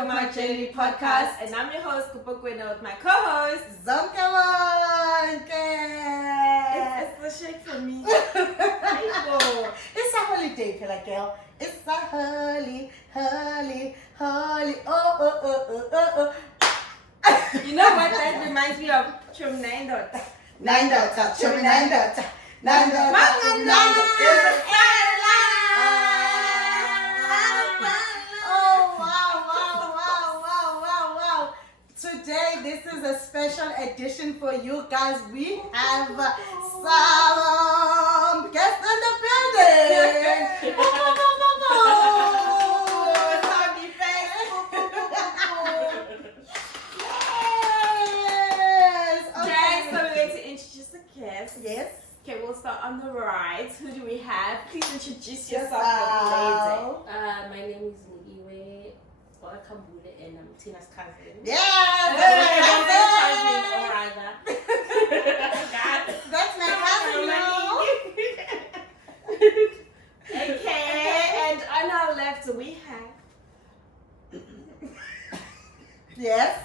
of My Journey podcast, and I'm your host, Kupokwena, with my co-host, Zonke. It's the shake for me. It's a holiday, fella girl. It's a holy. Oh. You know what that reminds me of? Chum Nine Dot. Nine Dot. Wow. Today, this is a special edition for you guys. We have some guests in the building. Yes. Okay, we'll start on the right. Who do we have? Please introduce yourself. My name is Nigiwe Kambule, and I'm Tina's cousin. Yes, that's my cousin. Okay, and on our left we have. Yes.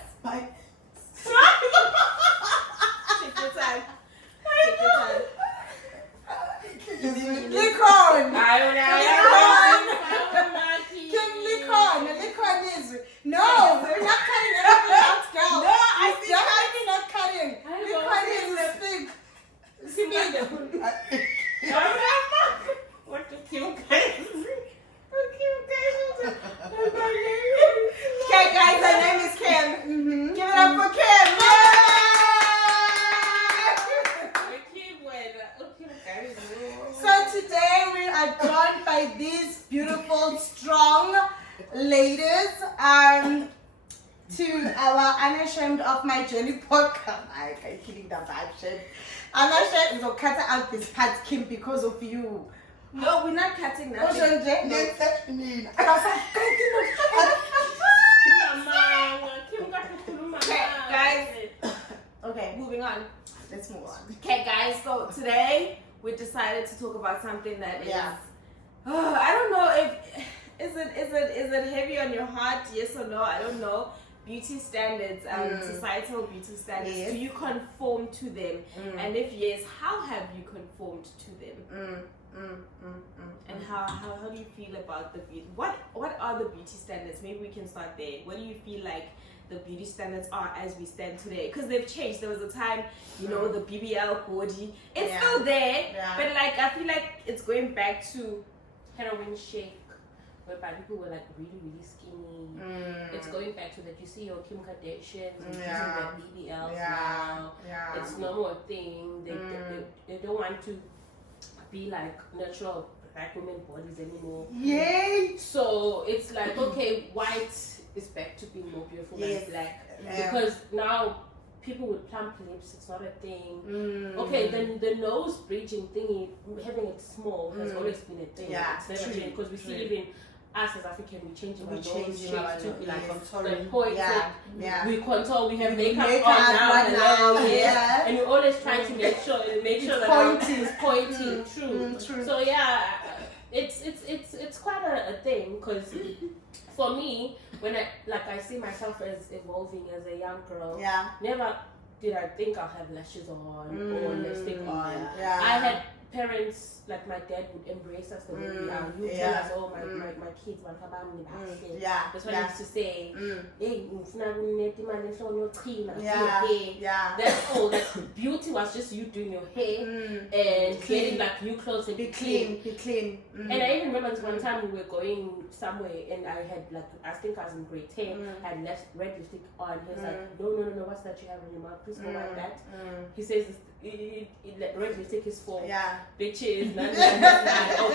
Take your time. Licorn. Licorn is no. We're not cutting anything else, girl. No, It's definitely not cutting. Licorn is speak. What the cute guys? Okay, guys, her name is Kim. Give it up for Kim. So today we are joined by these beautiful, strong ladies to our Unashamed of My Journey podcast. I'm killing the vibe shit. Unashamed will cut out this part, Kim, because of you. No, we're not cutting nothing. Okay, guys. Okay, moving on. Let's move on. Okay, guys. So today we decided to talk about something that is. Yeah. I don't know if is it heavy on your heart? Yes or no? I don't know. Beauty standards, societal beauty standards. Yes. Do you conform to them? And if yes, how have you conformed to them? And how do you feel about the beauty? What are the beauty standards? Maybe we can start there. What do you feel like the beauty standards are as we stand today? Because they've changed. There was a time, the BBL body. It's still there, but like I feel like it's going back to Heroin shake, whereby people were like really, really skinny. It's going back to that. You see your Kim Kardashian using their BBLs now. It's no more thing. They don't want to be like natural black women bodies anymore. Yay! So it's like, okay, white is back to being more beautiful than black. Because now people with plump lips, it's not a thing. Okay, then the nose bridging thingy, having it small has always been a thing. It's never changed, because we see even us as African, we change our nose shape to be like pointed. We contour, we have makeup on now. And we're always trying to make sure that our is pointy. True. So it's quite a thing, because for me, when I see myself as evolving as a young girl, never did I think I'll have lashes on or lipstick on. I had parents, like my dad would embrace us the way we are. He would tell us, oh, my kids want to have that's what he used to say. That's all. That beauty was just you doing your hair and getting like new clothes and be clean. And I even remember one time we were going somewhere and I had I think I was in grade 10, I had left red lipstick on. He was like, no, what's that you have in your mouth? Please go like that. He says red lipstick is for bitches.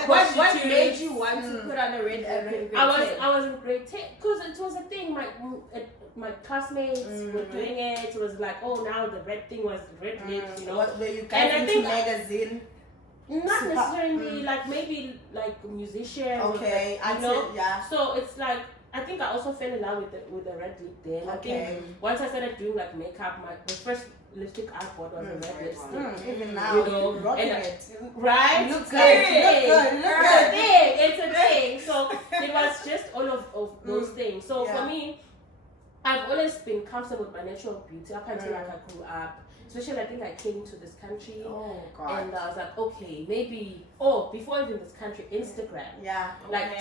What made you want to put on a red lipstick? I was in grade 10 because it was a thing. My classmates were doing it. It was like, oh, now the red thing was red lips, Were you guys into magazine? Not necessarily, like maybe like musician. Okay, So it's like, I think I also fell in love with the red lip then. Okay. I think once I started doing like makeup, the first lipstick I bought was a red lipstick. Even now, rocking it. Right? Look good. It's a thing. So it was just all of those things. So for me, I've always been comfortable with my natural beauty up until like I grew up. Especially, I think I came to this country, and I was like, okay, maybe. Oh, before even this country, Instagram,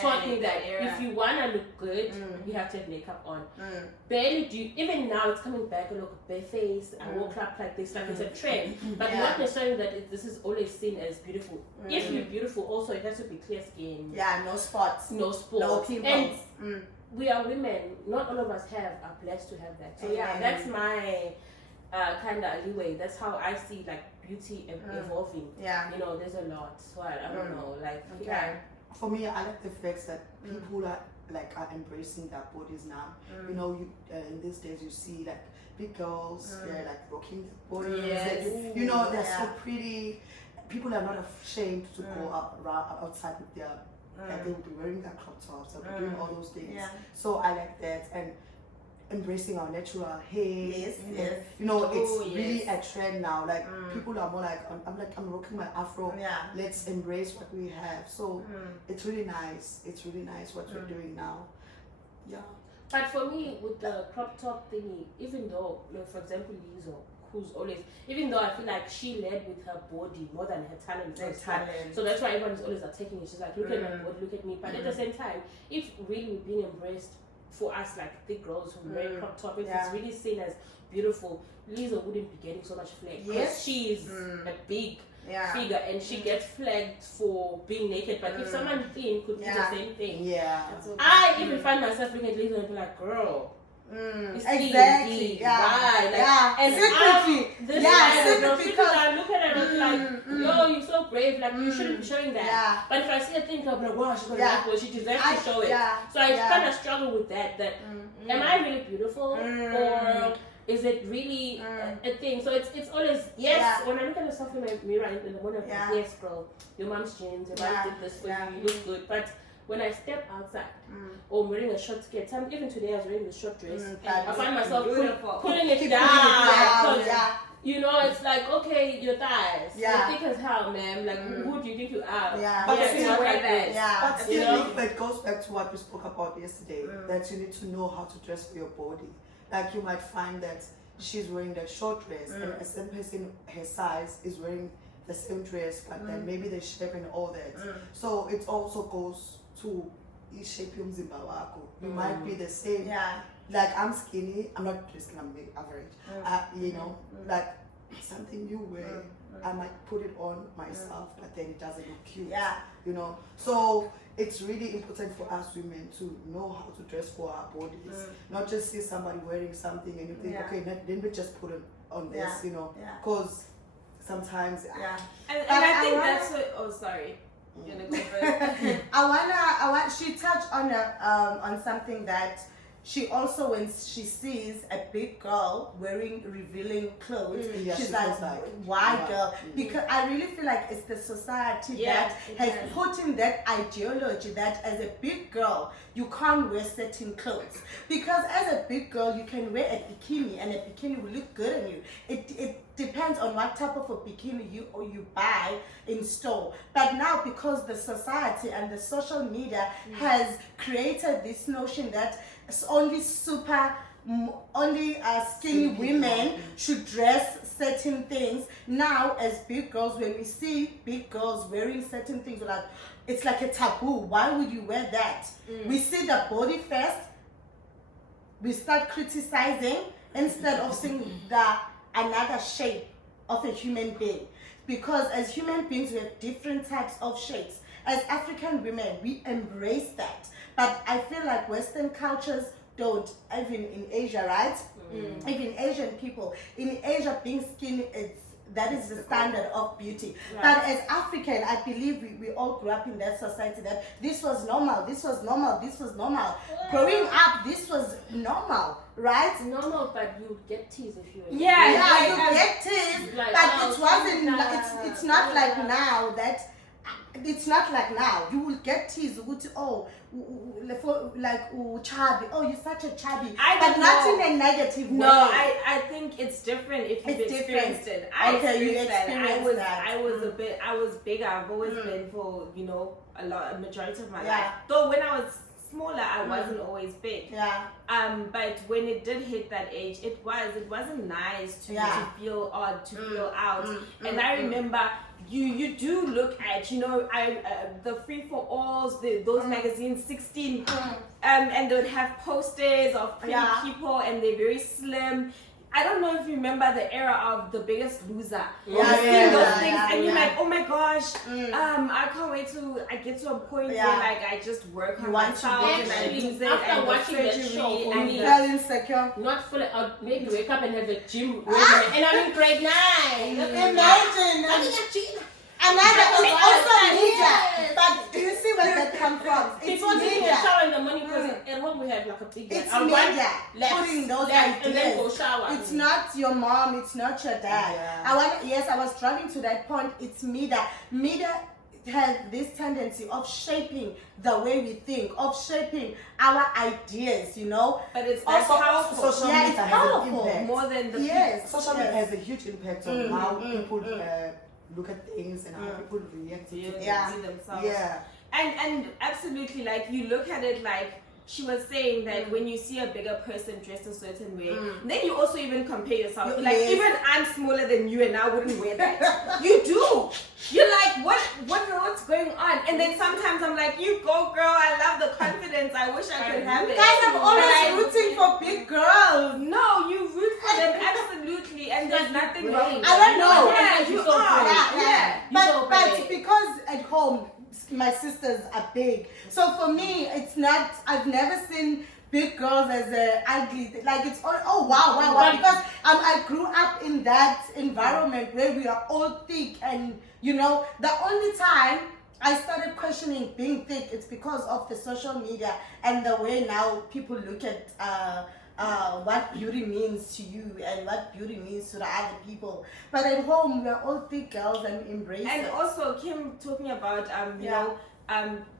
taught me that if you wanna look good, you have to have makeup on. Barely do. Even now, it's coming back. Look, bare face. I woke up like this. Like it's a trend, but not necessarily that this is always seen as beautiful. If you're beautiful, also it has to be clear skin. Yeah, no spots. No spots. No pimples. And we are women. Not all of us are blessed to have that. So that's my. Kind of leeway. That's how I see like beauty evolving. Yeah, you know, there's a lot. So I don't know. Like, For me, I like the fact that people are embracing their bodies now. You know, in these days you see like big girls, they're like rocking their bodies. Yes. You know, they're so pretty. People are not ashamed to go outside with their. They will be wearing their crop tops. They'll be doing all those things. Yeah. So I like that and. Embracing our natural hair. Yes. You know, it's really a trend now. Like people are more like, I'm rocking my afro. Yeah. Let's embrace what we have. So it's really nice. It's really nice what we're doing now. Yeah. But for me, with the crop top thingy, even though, like for example, Lizzo, who's always, even though I feel like she led with her body more than her talent. So that's why everyone's always attacking it. She's like, look at my body, look at me. But at the same time, if really we're being embraced. For us, like thick girls who wear crop top, if it's really seen as beautiful, Lizzo wouldn't be getting so much flag because she's a big figure and she gets flagged for being naked. But if someone thin could do the same thing, I even find myself looking at Lizzo and be like, girl. Exactly. Right. And secretly. Because I look at her and be like, yo, you're so brave. Like you shouldn't be showing that. But if I see a thing, I'll be like, wow, she's got a well, she deserves to show it. So I kind of struggle with that. Am I really beautiful or is it really a thing? So it's always when I look at myself in my mirror in the morning, I'm like, yes, girl, your mom's jeans, your mom did this for you, you look good. But when I step outside or I'm wearing a short skirt, even today I was wearing a short dress, I find myself pulling it down. You know, it's like, okay, your thighs, you're thick as hell, man. Like, who do you think you are? But still, it goes back to what we spoke about yesterday, that you need to know how to dress for your body. Like, you might find that she's wearing that short dress, and a same person her size is wearing the same dress, but then maybe the shape and all that. So it also goes to shape umzimba wako. You might be the same. Like I'm skinny, I'm not skinny, I'm average. You know, like something you wear, I might put it on myself, but then it doesn't look cute. You know, so it's really important for us women to know how to dress for our bodies, not just see somebody wearing something and you think, okay, then we just put it on this, you know, because sometimes. And I think that's what. Oh, sorry. You're gonna go first. She touched on something that she also, when she sees a big girl wearing revealing clothes, she's like, why girl? Because I really feel like it's the society that has put in that ideology that as a big girl, you can't wear certain clothes. Because as a big girl, you can wear a bikini and a bikini will look good on you. It depends on what type of a bikini you buy in store. But now, because the society and the social media has created this notion that only skinny women should dress certain things. Now, as big girls, when we see big girls wearing certain things, it's like a taboo. Why would you wear that? We see the body first, we start criticizing instead of seeing another shape of a human being. Because as human beings, we have different types of shapes. As African women, we embrace that. But I feel like Western cultures don't, even in Asia, right? Even Asian people. In Asia, being skinny, that is the standard of beauty. Right. But as African, I believe we all grew up in that society that this was normal, this was normal, this was normal. Growing up, this was normal, right? Normal, but you get teased if you were. You get teased, but it wasn't, it's not like now that. It's not like now. You will get teased. Chubby. Oh, you're such a chubby. But not in a negative way. No, I think it's different if you've experienced it. I was bigger. I've always been for, a majority of my life. Though when I was smaller, I wasn't always big. Yeah. But when it did hit that age, it wasn't nice to feel odd, to feel out. And I remember you do look at, you know, the free for alls, those magazines, 16, and they would have posters of pretty people, and they're very slim. I don't know if you remember the era of The Biggest Loser. Seeing those things, and you're like, oh my gosh, I can't wait till I get to a point where like I just work on myself and I lose it. After watching that show, for me, feel insecure. not fully out, maybe wake up and have a gym regimen, and I'm in grade 9. Imagine. I'm in a gym. Another is also media. But do you see where that comes from? It's People taking a media. shower in the morning because at home we have like a big It's I'll run media. left, Putting those left, and then go ideas. shower. It's not your mom, it's not your dad. I was driving to that point. It's media. Media has this tendency of shaping the way we think, of shaping our ideas, you know. But it's Also, powerful. social Yeah, media it's has powerful. an impact. More than the Social media has a huge impact on how people look at things and how people react to things. see themselves. Yeah. And absolutely, like you look at it like she was saying that when you see a bigger person dressed a certain way, then you also even compare yourself. Like even I'm smaller than you and I wouldn't wear that. You do. You're like, what's going on? And then sometimes I'm like, you go girl, I love the confidence. I wish I could have it. Guys, I'm always But rooting for big girls. no, you root for them absolutely, and there's nothing wrong with I don't know. Yeah, you so are. brave. Yeah. But because at home my sisters are big, so for me it's not. I've never seen big girls as a ugly thing. Like it's all wow. Because I grew up in that environment where we are all thick, and you know the only time I started questioning being thick, it's because of the social media and the way now people look at what beauty means to you and what beauty means to the other people. But at home, we're all thick girls and we embrace And it. also Kim talking about you know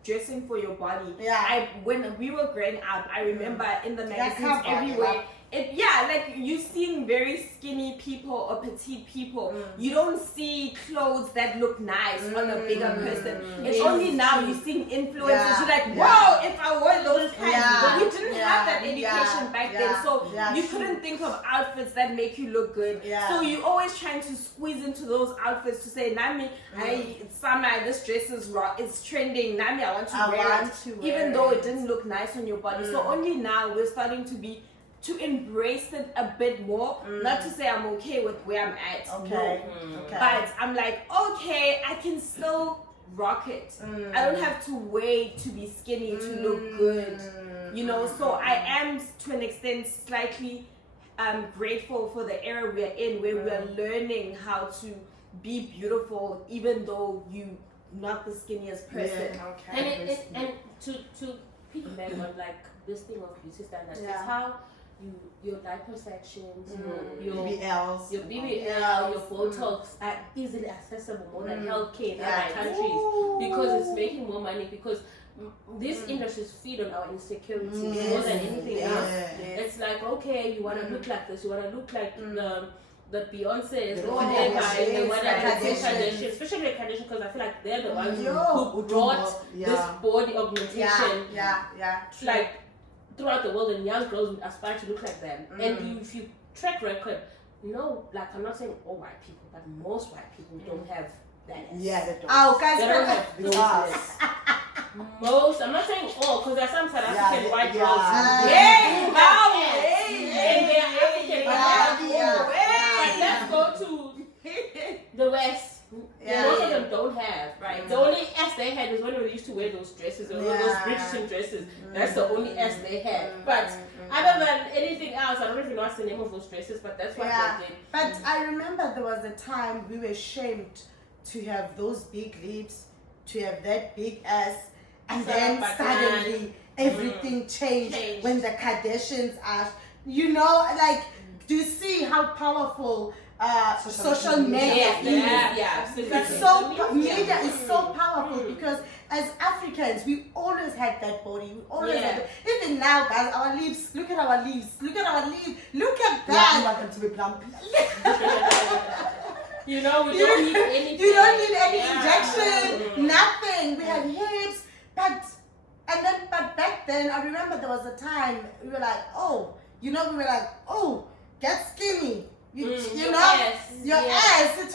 dressing for your body. Yeah. When we were growing up, I remember in the magazines cover, everywhere. Like you seeing very skinny people or petite people. You don't see clothes that look nice on a bigger person. It's only now you seeing influencers. You're like, whoa, if I wore those pants, but you didn't have that education back then, so you couldn't think of outfits that make you look good. So you always trying to squeeze into those outfits to say, Nami, it's summer, this dress is it's trending. Nami, I want to wear it, even though it didn't look nice on your body. So only now we're starting to embrace it a bit more. Not to say I'm okay with where I'm at. Okay. But I'm like, okay, I can still rock it. I don't have to wait to be skinny to look good. You know, so I am to an extent slightly grateful for the era we're in, where we're learning how to be beautiful even though you're not the skinniest person. And to piggyback on like this thing of beauty standards, it's how your diaper sections, your BBLs, your BBL, your Botox are easily accessible more than healthcare in other countries because it's making more money, because these industries feed on our insecurities more than anything else. It's like, okay, you want to look like this, you want to look like the Beyonces or whatever, the Kardashian, especially the Kardashian, because I feel like they're the ones who brought this body augmentation like throughout the world, and young girls would aspire to look like them. And if you track record, like I'm not saying all white people, but most white people don't have that. Yeah, they don't. Oh, guys, They don't have those ass. Most, I'm not saying all, because there are some South African white girls. Hey, wow, And they're African. But let's go to the West. Most of them don't have. Right. The only S they had was when they used to wear those dresses, those British dresses. That's the only S they had. But other than anything else, I don't even know what's the name of those dresses, but that's what they did. But I remember there was a time we were shamed to have those big lips, to have that big ass, and then suddenly everything changed when the Kardashians asked. You know, like, do you see how powerful social media is? Absolutely. Media is so powerful because as Africans, we always had that body. We always had it. Even now, guys, our lips. Look at our lips. Look at our lips. Look at that. You want them to be plump. We don't need anything. You don't need any injection. Nothing. We have hips, but back then I remember there was a time we were like, oh, we were like, oh, get skinny. You know, your ass. It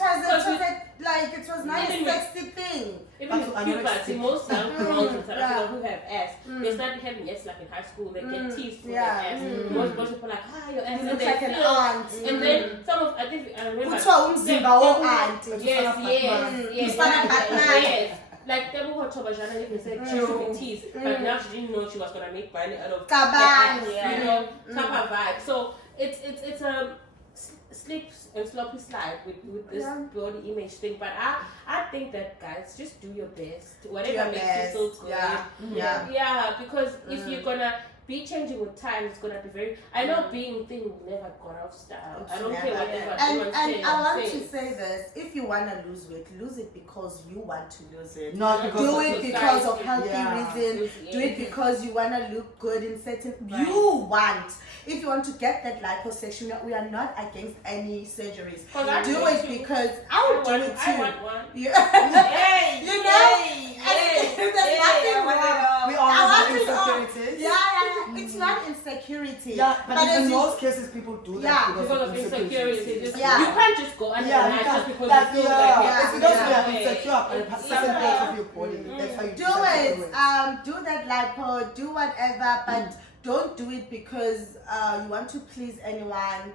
was not a sexy thing. Even in puberty, most young girls in South Africa who have ass, they start having ass like in high school. They get teased for their ass. Most people are like, your ass looks like an aunt. And then some of, I think, I remember. Yes. Like they were told Bajana, they said she should be teased, but now she didn't know she was gonna make money out of Tapa vibe. So it's a slip and sloppy slide with this body image thing. But I think that guys, just do your best, whatever makes you feel good. Yeah, because if you're gonna be changing with time, it's gonna be very. I know being thin will never go out of style. I don't care whatever. And I want to say this: if you wanna lose weight, lose it because you want to lose it. Not because do it because of healthy reasons. Do it because you wanna look good in certain. You want. If you want to get that liposuction, we are not against any surgeries. Do it because I would do it too. I want one. There's nothing wrong. We all have insecurities. It's not insecurity. Yeah, but in most cases, people do that because of insecurity. You can't just go under the knife just because you feel it's because you are insecure and certain parts of your body. That's how you do it. Do that lipo. Do whatever, but don't do it because you want to please anyone.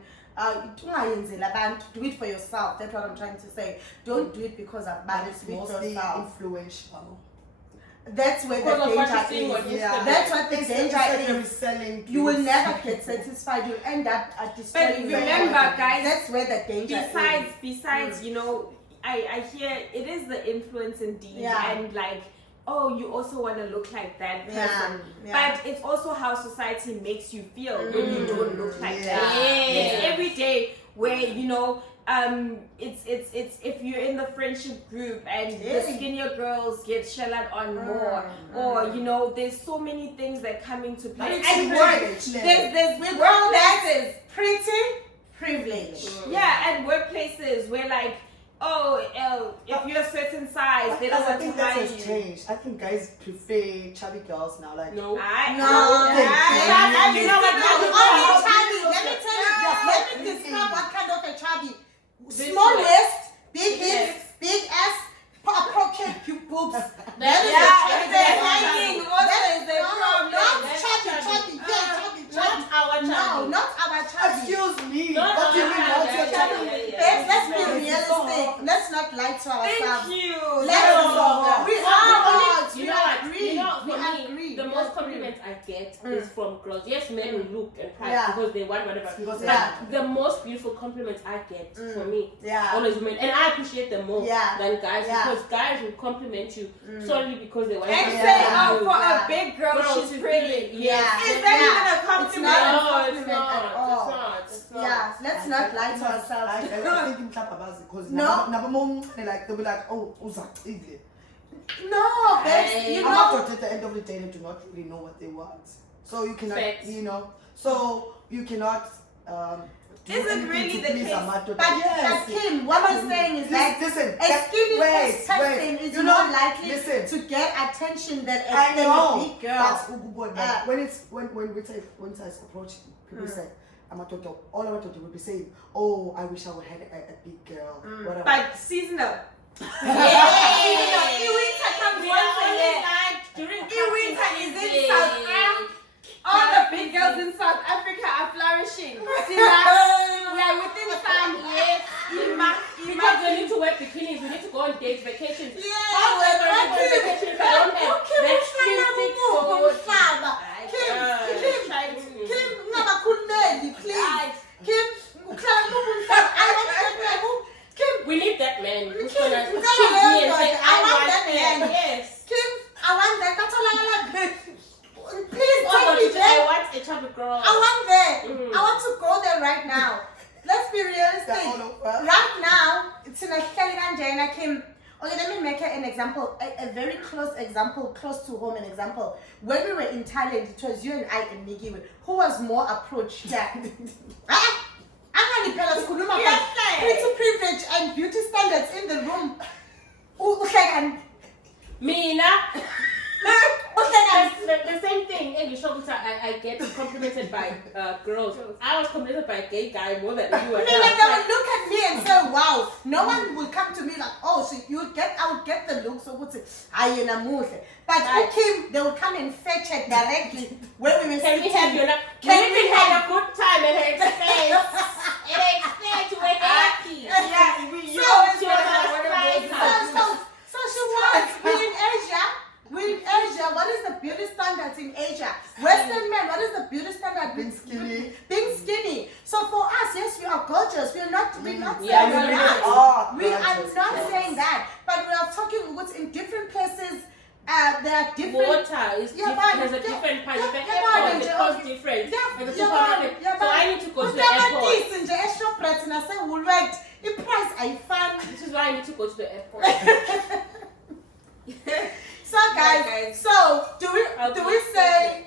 Do it for yourself. That's what I'm trying to say. Don't do it because of bad. It's mostly influential. That's where the danger is. That's what the danger is. You will never get satisfied. You'll end up destroying. But remember, guys, that's where the danger is. Besides, I hear it is the influence indeed, and like, oh, you also want to look like that person. But it's also how society makes you feel when you don't look like that. It's every day where it's if you're in the friendship group and the skinnier girls get sheltered on more, or there's so many things that come into play. At work, there's workplaces, pretty privilege. At workplaces where like, if you're a certain size, they don't want to hire you. Changed. I think guys prefer chubby girls now. Like you know what? Let me tell you. Let me describe what kind of a chubby. Small waist, big hips, big ass, appropriate cute boobs. That is chubby. Not our chubby. No, not our chubby. Excuse me. What do you mean not your chubby? Let's be realistic. Let's not lie to ourselves. Thank you. The most compliments I get is from girls. Yes, men will look and cry because they want whatever. The most beautiful compliments I get for me, always women, and I appreciate them more than guys because guys will compliment you solely because they want to say, for a big girl, she's pretty. Is that even a compliment? No, it's not at all. It's not. Let's not lie to ourselves. I think in because like they'll be like, oh, Uzak. No, babes, at the end of the day, they do not really know what they want. So you cannot, so you cannot. Is it really the case? But Kim, what I'm saying is that a skinny person is more likely to get attention than a big girl. But when it's approaching, people say, all I want to do would be saying, oh, I wish I would have a big girl. Whatever. But seasonal. Winter comes once a year. Winter is in South Africa. All the big girls in South Africa are flourishing. We are within sun. Because we need to wear bikinis, we need to go on dates, vacations. Vacations. We need that man who's gonna Kim, me and say, I want that man. Yes. Kim, I want that. Please I want a chubby girl. I want that. I want to go there right now. Let's be realistic. Right now, it's in a Kim. Okay, let me make an example, a very close example, close to home an example. When we were in Thailand, it was you and I and Nikki. Who was more approached? Pretty privilege and beauty standards in the room. Mina. the same thing. In the I get complimented by girls. I was complimented by a gay guy more than anyone They else. would look at me and say, wow, no one will come to me like, oh, so I would get the look, so what's it? But Kim, they would come and fetch it directly where we were Can sitting. we have your Can we have a good time at her expense? At her expense, we're happy. Yeah, she was like one of those houses. So she was. We're in Asia. What is the beauty standards in Asia? Western men, what is the beauty standard? Being skinny. Being skinny. So for us, yes, we are gorgeous. We're not saying Yeah, that. We are gorgeous, not yes. saying that. But we are talking what's in different places. There are different. Water is has a different price. The airport, it costs different. And the supermarket. So I need to go to the airport. Nje eShoprite nase Woolworths iprice ayifani. This is why I need to go to the airport. So guys, so do we say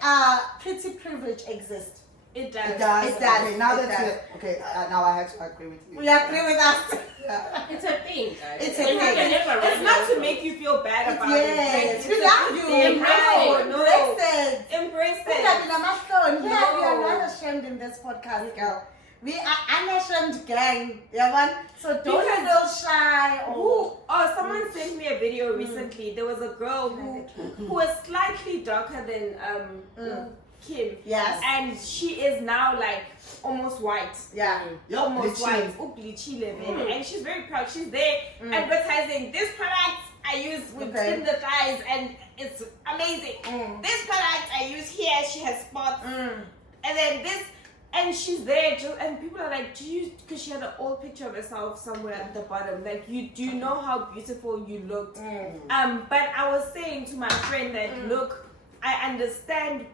pretty privilege exists? It does. It does. It does. Okay, now It that's does. it. Okay, now I have to agree with you. We agree with us. Yeah. It's a thing, guys. It's a And you thing. can never It's run not away to make you feel bad about Yes, it. we love you. Embrace No, Embrace it. Embrace We it. are not ashamed in this podcast, girl. We are unashamed gang. So don't feel shy. Someone sent me a video recently. There was a girl who was slightly darker than Kim. Yes. And she is now like almost white. Yeah. Almost bleaching. white. Bleaching. And she's very proud. She's there advertising this product I use within the thighs and it's amazing. This product I use here, she has spots. And then this, and she's there, and people are like, because she had an old picture of herself somewhere at the bottom, like, do you know how beautiful you looked? But I was saying to my friend that, look, I understand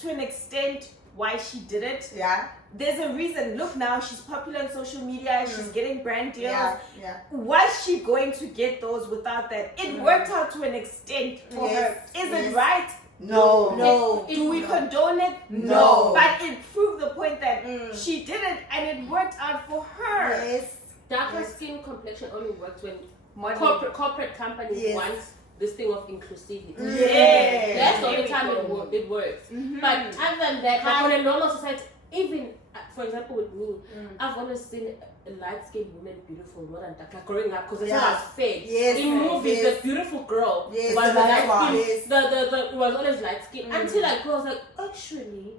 to an extent why she did it. Yeah. There's a reason. Look now, she's popular on social media, she's getting brand deals. Yeah. Was she going to get those without that? It worked out to an extent for her. Is it right? No. Do we condone it? No. But it proved the point that she did it and it worked out for her. Yes. Darker skin complexion only works when Modeling. corporate companies want this thing of inclusivity. Yeah. That's the only time it works. But other than that, like on a normal society, even for example with me, I've always seen a light-skinned woman beautiful, not like growing up, because it's not fed. Yes. In movies, the beautiful girl was the light skin. The was always light skin until I was like, actually,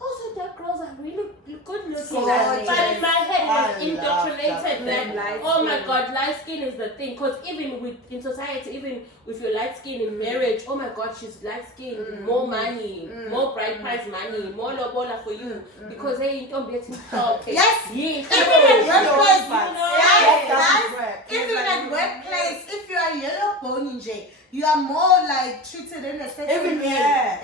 also dark girls are really good looking. But in my head, it was indoctrinated that oh my god, light skin is the thing. Because even in society, even with your light skin in marriage, oh my god, she's light skinned, more money, more bright price money, more lobola for you. Because hey, you don't get to talk. Yes. Even at workplace, if you are yellow bone you are more like treated in a certain way.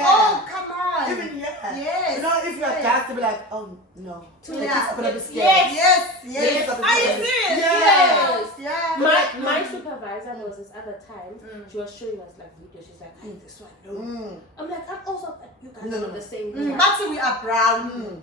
Oh, come on. Yes. You know, if you are dark, they'll be like, oh no. Yeah. I'm gonna be scared. Yes. Are you serious? Yes. Yeah. My supervisor, there was this other time, she was showing us like videos. She's like, hey, this one, no. I'm like, I'm also, you guys are the same. But we are brown.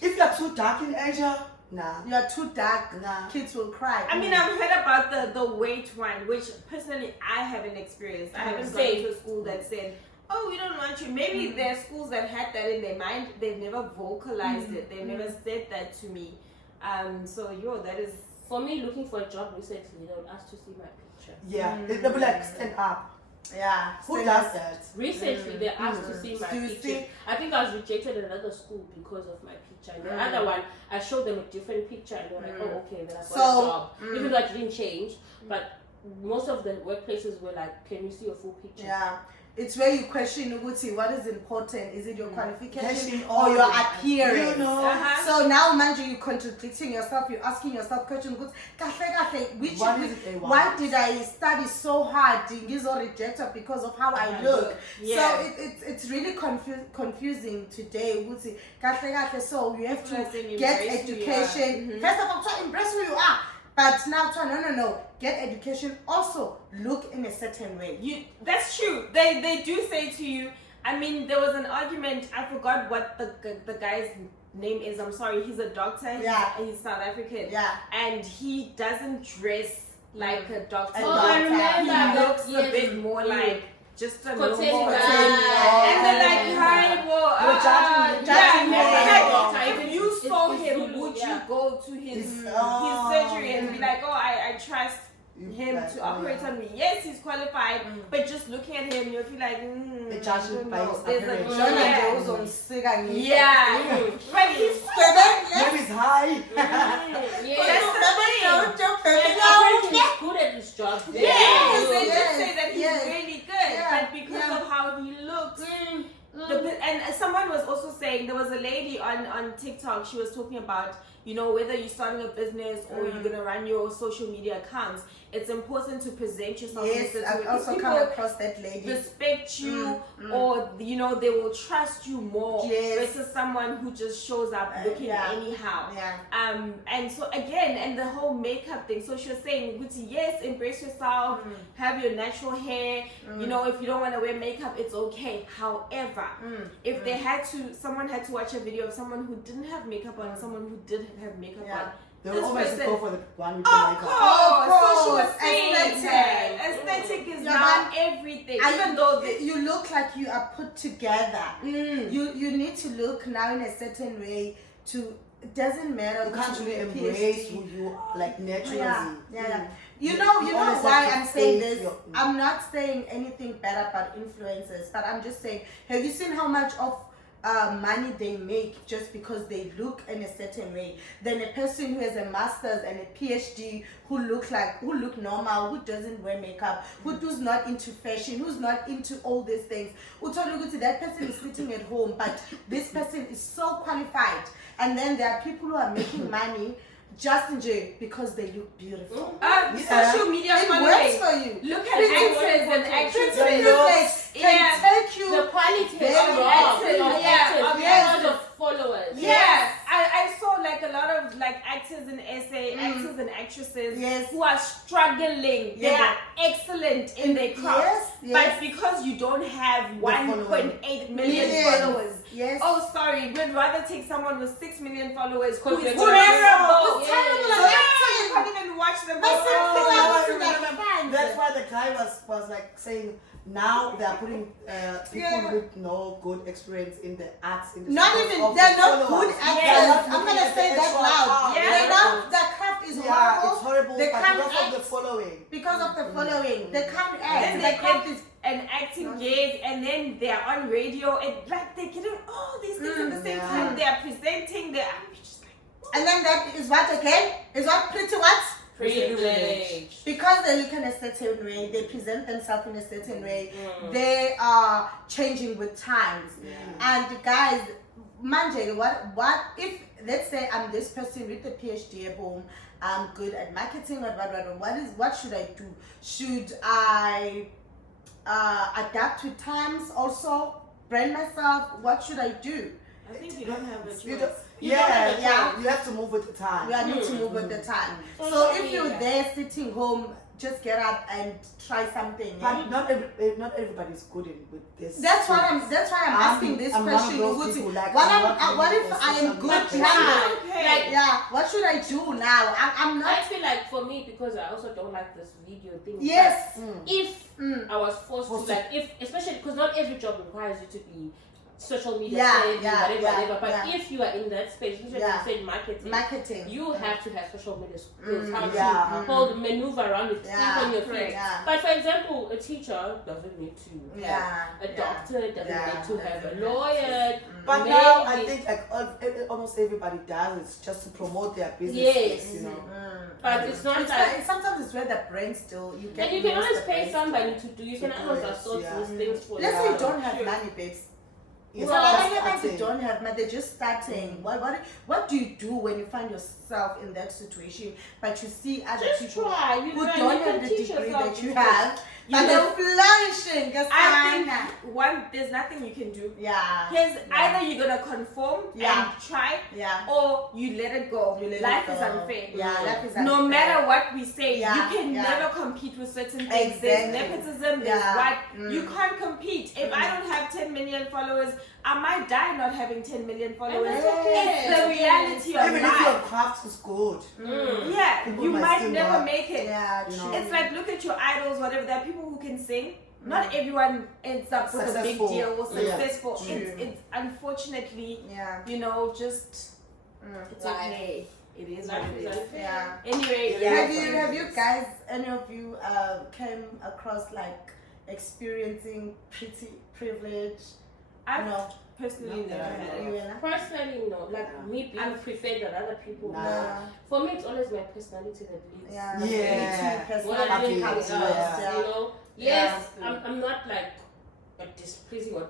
If you're too dark in Asia, nah. You are too dark. Nah. Kids will cry. I mean, I've heard about the weight one, which personally I haven't experienced. I haven't gone to a school that said, oh, we don't want you. Maybe there are schools that had that in their mind. They've never vocalized it. They've never said that to me. That is... For me, looking for a job recently, they would ask to see my picture. Yeah, they'll be like, stand up. Yeah. Who does that? Recently, they asked to see my picture. I think I was rejected at another school because of my picture. And the other one, I showed them a different picture and they were like, oh, okay, then I've got a job. Even though it didn't change. But most of the workplaces were like, can we see your full picture? Yeah. It's where you question Uguti, what is important? Is it your qualification or your appearance? You know. So now, mind you, you're contradicting yourself. You're asking yourself questions. Why did I study so hard? Is all rejected because of how I look? Yeah. So it's really confusing today, Uguti. So you have to get education. First of all, to embrace who you are. But now, no. Get education. Also, look in a certain way. That's true. They do say to you. I mean, there was an argument. I forgot what the guy's name is. I'm sorry. He's a doctor. He's South African. Yeah. And he doesn't dress like a doctor. Oh, I remember. He looks a bit more like just a Cotillion. normal. Yeah. And they're like, hi, well, judging yeah, him. if you saw it's him, Zulu, would yeah. you go to his Oh. surgery and be like, oh, I trust him Like, to operate on me? Yes, he's qualified, but just looking at him, you'll feel like, The judge I don't by know. his There's a appearance. Shona yeah. nje uzongisiga ngife. Yeah, but he's Maybe it's high. Yeah. That's the thing. And apparently he's good at his job. Yes, they Yes, did say that he's yes. really good, Yeah, but because yeah. of how he looks, and someone was also saying, there was a lady on TikTok, she was talking about, you know, whether you're starting a business or you're gonna run your social media accounts, it's important to present yourself in a Yes, certain way. I've Because also come across that lady. respect you, or you know, they will trust you more Yes. versus someone who just shows up looking yeah. anyhow. Yeah. And so again, and the whole makeup thing. So she was saying, Gucci, yes, embrace yourself, have your natural hair. You know, if you don't want to wear makeup, it's okay. However, if someone had to watch a video of someone who didn't have makeup on and someone who did have makeup Yeah. on. They will always person- go for the one with the Of makeup. course, so she was course. saying Aesthetic. that aesthetic is Yeah, now but everything. I Even think though you look like you are put together. You need to look now in a certain way to. It doesn't matter. You can't really the embrace PhD. who you are, like naturally. Yeah. You You know always have why to I'm saying fake this? your- I'm not saying anything bad about influencers, but I'm just saying, have you seen how much of money they make just because they look in a certain way than a person who has a master's and a PhD who look normal, who doesn't wear makeup, who's not into fashion, who's not into all these things. That person is sitting at home, but this person is so qualified. And then there are people who are making money just because they look beautiful. social media It following. works for you. Look at actors and actresses. Pretty looks can Yeah. take you. The quality Very of active, actors yeah, because of followers. Yes, I saw like a lot of like actors in SA, actors and actresses Yes. who are struggling. They Yeah. are excellent in their craft, Yes. but because you don't have 1.8 million Millions. followers, Yes. oh sorry, we'd rather take someone with 6 million followers who Because is they're terrible. It's terrible So at you can't even watch them. But go, some "Oh, people no, are no, to no, their no, no." fans. That's why the guy was like saying now they are putting people Yeah. with no good experience in the arts industry. Not because even of they're the not followers. good actors. They're not I'm looking gonna at say the that actual loud. art. Yeah. They're not. Their craft is Yeah, horrible. it's horrible, They but can't because of act. the following. Because of the following, they can't And act. then Their they craft get is an acting gig, and then they are on radio, and like they're getting all these things at the same Yeah. time. They are presenting. I'm just like, and then that is what again? Is what pretty what? Privilege. Because they look in a certain way, they present themselves in a certain way, they are changing with times. And guys, manje, what if let's say I'm this person with a PhD at home, I'm good at marketing, what should I do? Should I adapt with times also? Brand myself? What should I do? I think you don't have a choice. You don't, You don't have a yeah, you have to move with the time. We are need to move with the time. So Social if you're media. there sitting home, just get up and try something. But not everybody's good with this. That's why I'm asking this I'm one of question. those Ukuthi, people, like, what I'm am- not what really if a I am social good media now? Okay. Like, Yeah, what should I do now? I'm I not. feel like for me, because I also don't like this video thing. Yes. If Mm. I was forced to, like, especially because not every job requires you to be social media Yeah, savvy, yeah, whatever. But yeah. if you are in that space, especially Yeah. you said marketing, Marketing. you have to have social media skills, how Yeah. to hold, maneuver around it, Yeah, think on your correct. feet. Yeah. But for example, a teacher doesn't need to Yeah, have a yeah. doctor, doesn't Yeah, need to have a doesn't lawyer. But maybe. now I think like almost everybody does it just to promote their business. Yes. You know. But it's not It's like. like, sometimes it's where the brain still you get. And you can most always of the pay brain somebody to do. You can To do always it, outsource yeah. these things for Let's you. say you don't have Sure. money, babes. Yes, Well, just everybody starting. don't have money. They're just starting. What do you do when you find yourself in that situation, but you see other Just people try. You who try, don't you have can the teach degree yourself that you these have, You but know, they're flourishing? I Cassandra. think there's nothing you can do. Yeah. Here's Yeah. either you're gonna conform Yeah. and try, Yeah. or you let it go. You let Life it is go. unfair. Yeah, life is No unfair. matter what we say, Yeah, you can yeah. never compete with certain things. There's Exactly. nepotism, there's Yeah. what. You can't compete. If I don't have 10 million followers, I might die not having 10 million followers. that's okay. It's the reality of Even if your life. craft is good. Yeah, People you might might still never not, make it. Yeah, you true. know. It's like, look at your idols, whatever. There are people who can sing, not everyone ends up with a big Successful. deal or Yeah. successful. True. It's unfortunately, Yeah. you know, just it's Life. okay. It is what Life it is is. unfair. Yeah. Anyway, Have you guys, any of you came across like experiencing pretty privilege? I've No. personally never had it. You and Personally, no. Like me being preferred than other people. Nah. No. For me, it's always my personality that leads. Yeah. Yeah. Me too, What I personality think comes is first, yeah. you know. Yes, Yeah. I'm not like a displeasing or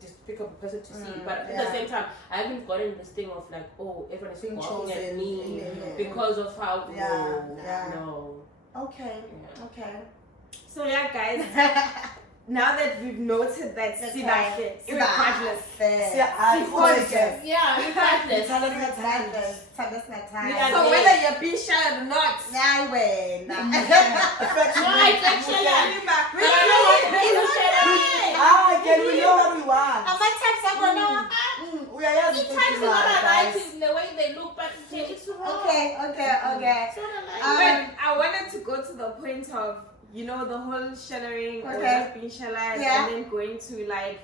despicable person to see, but at yeah. the same time, I haven't gotten this thing of like, oh, everyone is Being barking at chosen. me Yeah. because of how. Yeah, No, yeah. no. Okay. Yeah. Okay. So yeah, guys. Now that we've noted that That's Sibahle, right. irregardless, Yeah, I Gorgeous. gorgeous. Yeah, regardless. so whether you're being shy or not, Yeah, wait. No, it's actually. Ah, can we know what we want? We are here to Sometimes think it's about not it, right guys. in the way they look, but it's wrong. Okay. It's not but I wanted to go to the point of, you know, the whole shadowing or Okay. not being shadowed, Yeah. and then going to like,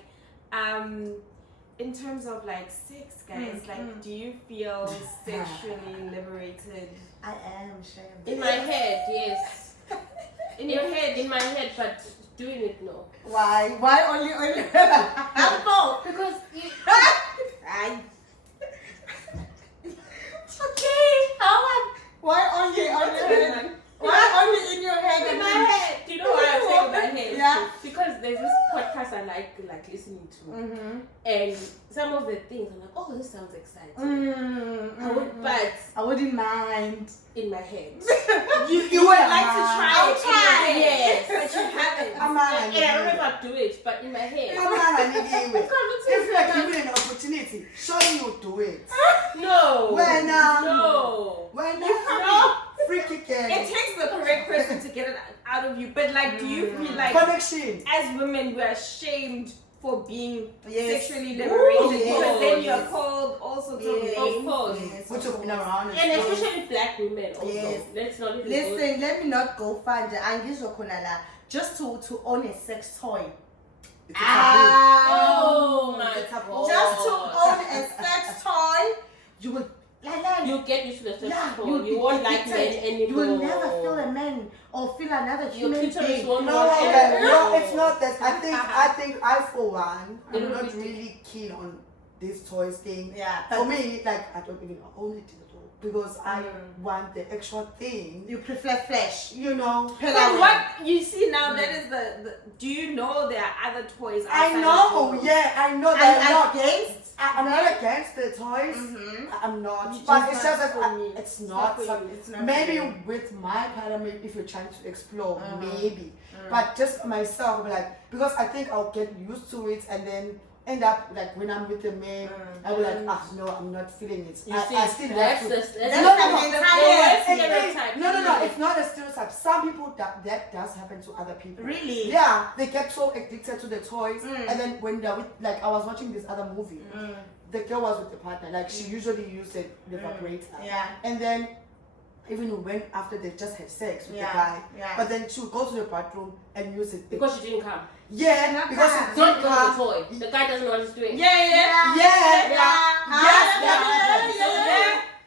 in terms of like sex, guys, like, do you feel sexually liberated? I am ashamed. in my head, yes. In your head, In my head, but doing it, no. Why? Why only? Apple. Because you, I. Okay. Why only? Why only in your head? in my head, do you know why I'm saying in my head? Yeah. Because there's this podcast I like listening to, Mm-hmm. and some of the things I'm like, oh, this sounds exciting. Mm-hmm. But I wouldn't mind. in my head, you would like to try I'll it. try. In your head, but you haven't. Come on, and I don't know if I do it, but in my head, Come on, if you are given an opportunity, surely you do it. no, When no. when No. free kick It takes the correct person to get it out of you, but like, do you feel like connection. as women we're ashamed for being Yes. sexually liberated yes. because then you're Yes. called all sorts of Yes. names? Of course. Yes, Which of of in course. around And especially black women also. Yes. Let's not even Listen, let me not go find the Angizokhona la. Just to own a sex toy. Oh my Just God. to own a sex toy, you will. You get used to the sex Yeah, toy. you'll You be won't like addicted. men anymore. You will never feel a man or feel another Your human clitoris being. won't No, work okay, anymore. no, it's not that. I for one, I'm It'll not be- really keen on this toys thing. Yeah, For me, like I don't even own it at all because I Mm. want the actual thing. you prefer flesh. You know. But what you see now, that is the do you know there are other toys I outside know, of the- yeah, I know that I'm not. against. I'm not against the toys. Mhm. I'm not. It's But just it's not just that for me. it's not not. for some- you. It's not maybe for you. with my partner, if you're trying to explore, Mhm. maybe. But just myself, I'm like, because I think I'll get used to it and then end up like when I'm with the man, I'll be like, no, I'm not feeling it. You I still have that's to. the That's No, no, the no. mentality. stereotype. No, it's not a stereotype. Some people that does happen to other people. Really? Yeah, they get so addicted to the toys, Mm. and then when they're with, like, I was watching this other movie. The girl was with the partner, like she usually used the vibrator, Yeah. and then even when after they just had sex with Yeah, the guy, yeah. but then she would go to the bathroom and use it Because she didn't come. yeah, because come. it Don't didn't go to come. the toy. The guy doesn't know what he's doing. Yeah, yeah.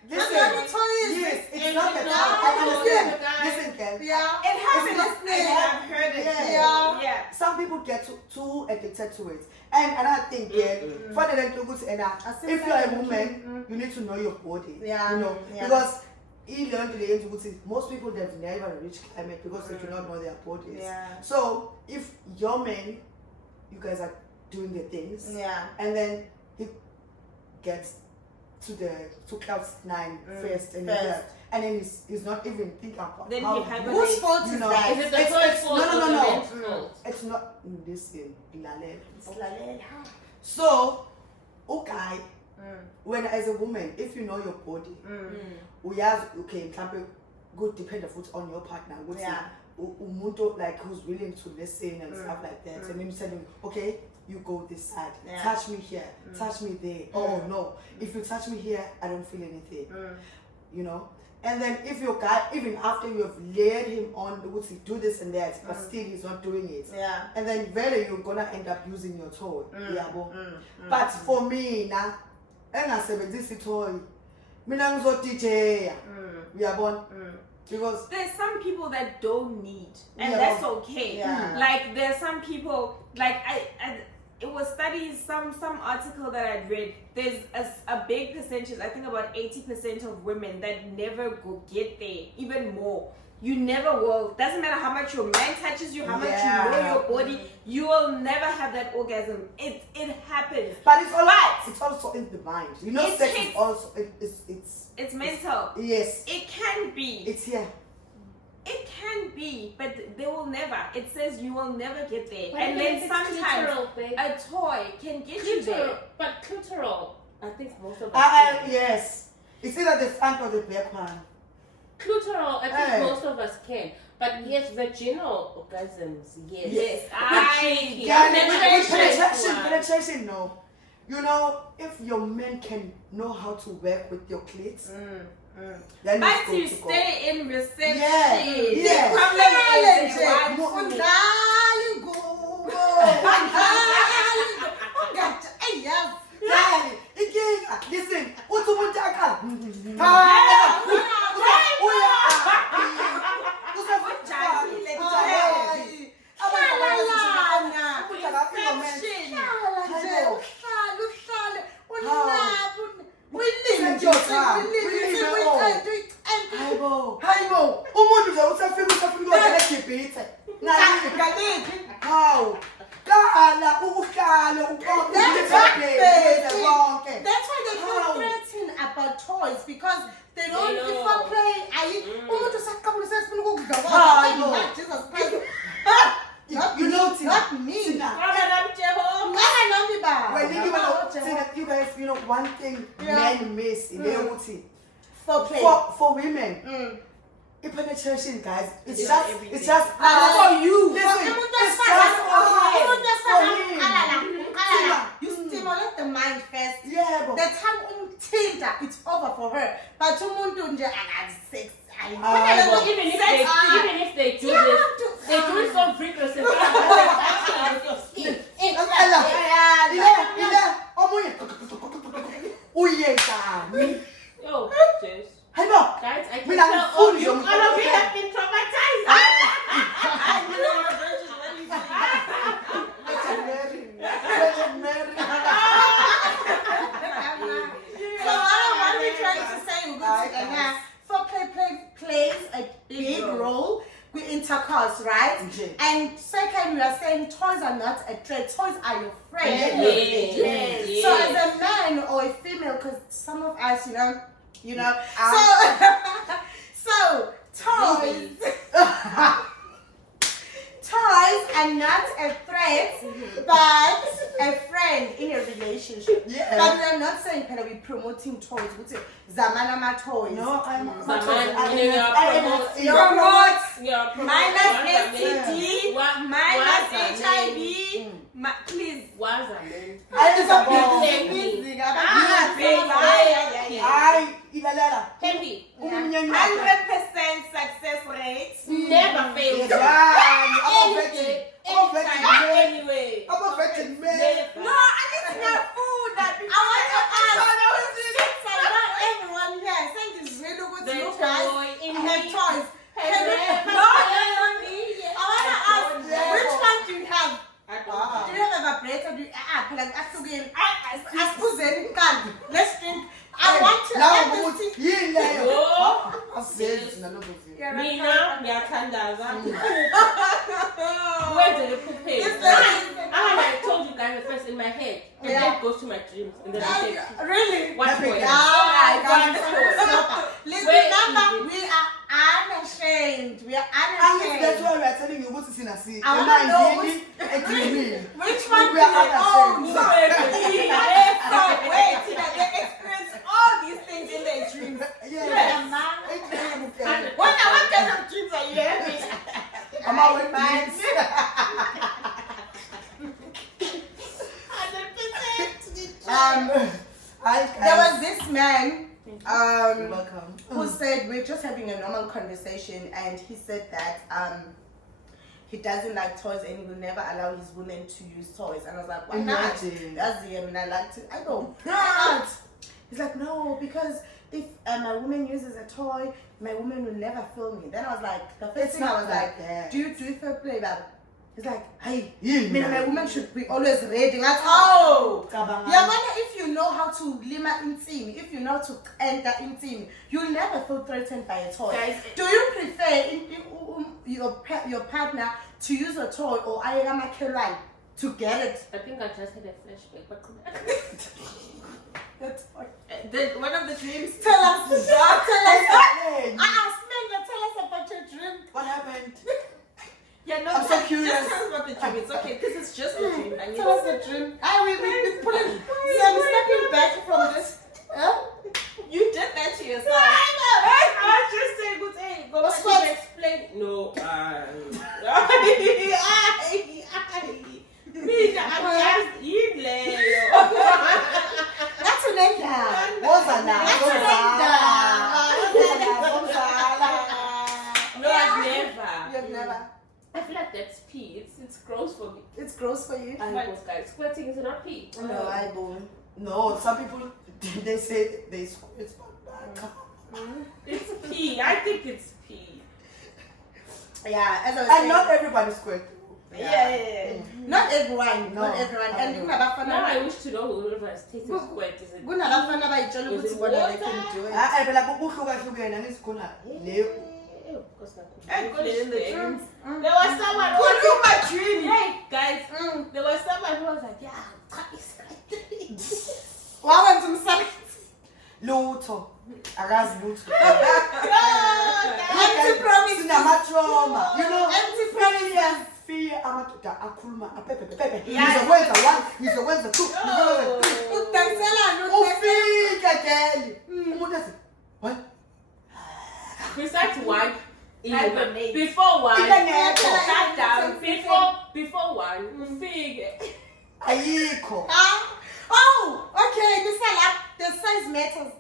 Listen, yes, it's And not you that know, I understand. the guy- Listen, Ken. Yeah. It happens. It's not- I've heard it. Yeah. Yeah. Some people get too addicted to it. And another thing, Ken, for the if you're a woman, you need to know your body. Yeah, You know, yeah. because most people they've never reached climate because they do not know their bodies. Yeah. So if your man, you guys are doing the things, Yeah. and then he gets to cloud 9 first, and first. and then he's not even thinking about Then how he hibernates. Whose fault You is know, that? Is it the It's- toy's it's- fault no, or no, the no. man's fault? it's not listen, Lalela. It's Lalela. So, okay, when as a woman, if you know your body, okay, mhlambe good depend on your partner. Ukuthi Yeah. umuntu like who's willing to listen and stuff like that, and then you tell him, okay, you go this side, Yeah. touch me here, touch me there. Oh no, if you touch me here, I don't feel anything. you know. And then if your guy, even after you have layered him on, would do this and that, but still he's not doing it. Yeah. And then really you're gonna end up using your toy. But for me, now, engasebenzisi toy. Mina ngizo DJ. Uyabona? Because there's some people that don't need, and Yeah. that's okay. Yeah. Like there's some people, like I it was studies, some article that I'd read. There's a big percentage, I think about 80% of women that never go get there, even more. You never will. Doesn't matter how much your man touches you, how much you know your body, you will never have that orgasm. It happens. but it's also in the mind. You know, It sex takes- is also It's mental. yes. It can be. It's here. It can be, but they will never. It says you will never get there. But And even then if it's sometimes clitoral, babe. a toy can get you there. Clitoral, but clitoral, I think most of us can. Yes. It's either the front or the back one. Clitoral, I think Hey. most of us can. But yes, vaginal orgasms, yes. Yes, Yeah, Penetration. penetration, no. You know, if your man can know how to work with your clit, then But it's you good to go. stay in reception. Yeah, yeah. The problem is Nje, they want to- udlala ingubo, ungathi eyazi. Dali, inkinga, listen, uthi umuntu akhala. Hayibo, umuntu nje usafika uyagebhitha. Hawu. Kala ukuhlala uqoqe That's konke. why they feel How? threatened about toys, because they don't They know. before play. Umuntu usaqabula sefuna ukudla Hayi, kwakhe. no. Jesus Christ. You know, Tina, Not me. Tina, Ngaka nami ba. when you guys, you know, one thing Yeah. men miss in their routine. For play. For women, penetration, guys, it's It's just, everything. it's just For you. Listen, Umuntu it's wesifazane, just for him. umuntu wesifazane, For uqala la, him. uqala la. You stimulate the mind first. Yeah, but The time umthinta, it's over for her. But umuntu nje akazi sex. Well, even if they do You this, have to- they do it so vigorously. omunye uyekani. Yo, Jess. Hayibo, Guys, I can Mina tell ngifuni all nje of you have been traumatized. Virgin Mary. So what are we trying to say? Foreplay plays a big role with intercourse, right? Nje. And second, we are saying toys are not a threat. Toys are your friend. Yes. So as a man or a female, because some of us, you know, so toys. Toys are not a threat, but a friend in a relationship. Yeah. But we are not saying that we're promoting toys. We say Zamanama toys. No, I'm Minus STD, What- minus what's her HIV. Please. What's her name? ilalela. Henry. 100% success rate. Never fails. Anyway. No, I need to know food that I want to ask. So not everyone here. I think it's really good to you guys have toys. I want to ask, which one do you have? Do you have a vibrator? Do you let's drink. I want to have this thing. Mina, ngiyathandaza. Where did it put pain? It's I told you guys at first in my head. And Yeah. then it goes to my dreams. And then I think, Really? what boy? Remember, we are unashamed. We are unashamed. That's why we are telling you what is in a sea. I wanna know Which one do We are you own? unashamed. Wait, they experience all these things in their dreams. Yes. What kind of dreams are you having? I'm always mine. There was this man. welcome. who said we're just having a normal conversation, and he said that he doesn't like toys and he will never allow his women to use toys. And I was like, why not? That's the I like to. I go, why not? He's like, no, because if my woman uses a toy, my woman will never feel me. Then I was like, the first thing I was like, do you fair play that? He's like, hey, my woman should be always ready. Like, oh, yeah, if you know how to lima intim, if you know how to enter intim, you'll never feel threatened by a toy. Guys, do you prefer your partner to use a toy or ayama keran to get it? I think I just had a flashback, but one of the dreams. Tell us. Tell us. Hey. Tell us about your dream. What happened? Yeah, no, I'm so curious. Just tell us about the dream. It's okay, because it's just a dream. I mean, Tell us the dream. We put it. So I'm stepping back from this. you did that to yourself. I just say good day. Go What's back what? to explain. No. That's an end. No, I've never. You've never. I feel like that's pee. It's gross for me. It's gross for you. I know, guys. Squirting is not pee. No, I won't. No, some people they say they squirt back. It's pee. I think it's pee. Yeah, as I was And saying, not everybody squirt. Yeah. not everyone. No. Not everyone. And Now I wish to know whoever has tasted squirt. Is it? kunabafana bayitshela Is ukuthi it bona they water? can do it. Phela kuhlukahlukene angizikhona le I got it in the dream. There was someone who What's in my dream? Hey guys, there was someone who was like, yeah, Wawenza umsebenzi. lutho akazi lutho. Empty promises. Sinama-trauma. You know, Empty promises. fear amadoda akhuluma apepepepe. Yeah. Ngizokwenza one, ngizokwenza two, No. Udanselana ufike geli. Umuntu athi, what? besides one, Hibernate. before one, Hibernate. shut down. Before one, figure. Ayikho. Oh, okay. The size matters.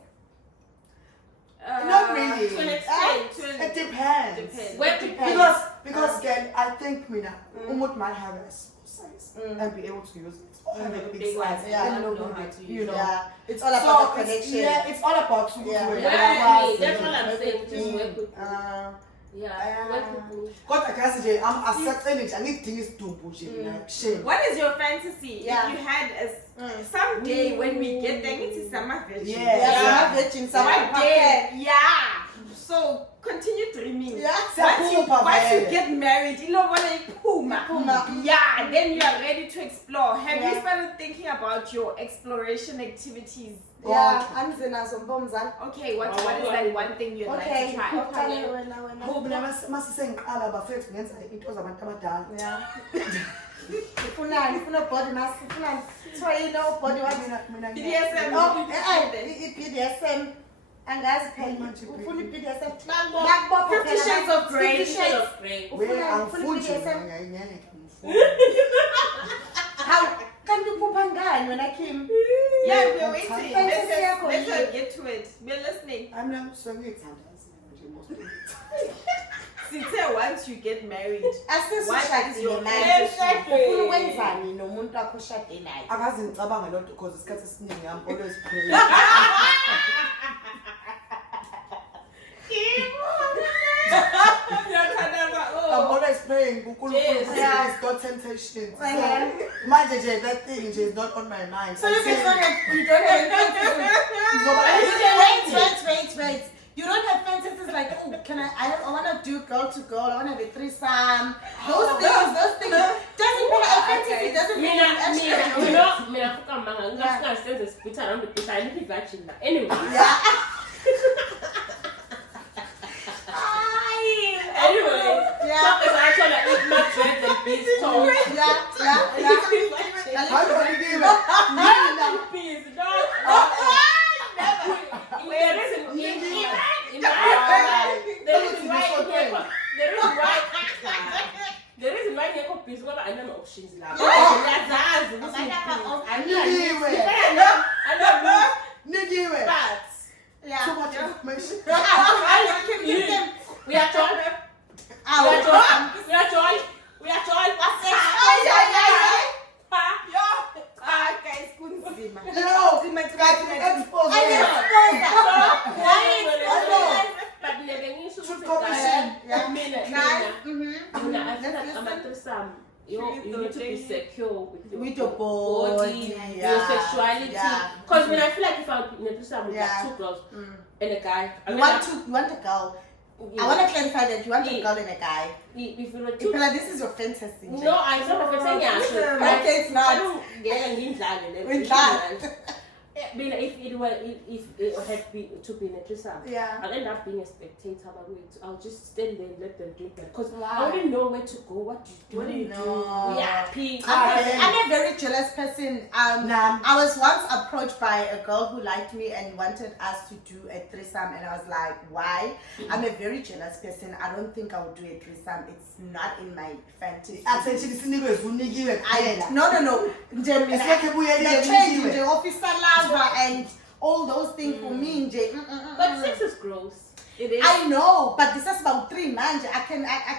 Not really. To an extent. It depends. Depends. Where Depends. Because girl, I think Mina, Umut might have a small size and be able to use it. Or have a big Big size. one. Yeah. And I don't know know how it, to use you know. Yeah, it's all about the it's- connection. Yeah, it's all about you. Yeah. Definitely, that's what I'm saying. Just work with me. Yeah, work with me. Kodwa kazi nje accepting it angidingi isidumbu nje mina shame. What is your fantasy? Yeah. If you had someday when we get there, it's summer virgin. Yeah. Yeah, virgin, some One day, yeah. So continue dreaming. Yeah. Once you get married, you know what I puma. Yeah, then you are ready to explore. Have you Yeah. started thinking about your exploration activities? Yeah, anzenazo mbomzana. Okay, what is that one thing you'd like Okay, to try? uqale wena. Hope masisengiqala bafethu ngenza into zabantu abadala. Yeah. Ufunani, ufuna body mass, ufunani. So you know body what? Mina BDSM. Oh, BDSM. Angazi phela. Ufuna BDSM. Bakubopha 50 Shades of Grey. 50 Shades. Of grey. angifuni BDSM. ngiyayingeke How kanti uphupha ngani wena Kim? Yeah, we're waiting. Fantasy yakho Let's yini? get to it. We're listening. I'm so ngiyithandaza nje most. Since once you get married, Asisushadile is your manje. Exactly. Ufuna ukwenzani nomuntu wakho oshade naye? Akazi ngicabanga lonto because isikhathi esiningi I'm always praying. I'm always praying Yes. yeah. It's not temptation. So, Yeah. imagine nje, that thing nje is not on my mind. So you Until- don't have wait. You don't have fantasies like, oh, I want to do girl to girl, I want to have a threesome. Those things. Doesn't mean a fantasy, doesn't mean extra. Mina fuka manga, ngafika senze spita around the place. I need to virgin now. Anyway. Yeah. Anyway. Yeah. Sometimes I try to eat my dreads and bees talk. Yeah. How do you give it? Bees, dog. The reason why ngekho busy ngoba anama options lapho. Ngiyazazi ukuthi Nikiwe. I know Nikiwe. but Yeah. We are joined. Guys, kunzima. You need to be secure with your body, your sexuality. Because when I feel like if I'm in a threesome with like 2 girls and a guy, you want a girl. I want to clarify that you want a girl and a guy. If you know two, this is your fantasy. No, it's not a fantasy. Okay, it's not. I mean, if it had been to be in a threesome, I'll end up being a spectator. I'll just stand there and let them do that because I wouldn't know where to go. What do you do? I'm a very jealous person. I was once approached by a girl who liked me and wanted us to do a threesome, and I was like, why? I'm a very jealous person. I don't think I would do a threesome. It's not in my fantasy. No. The officer lover and all those things for me. But sex is gross. It is. I know, but this is about 3 months. I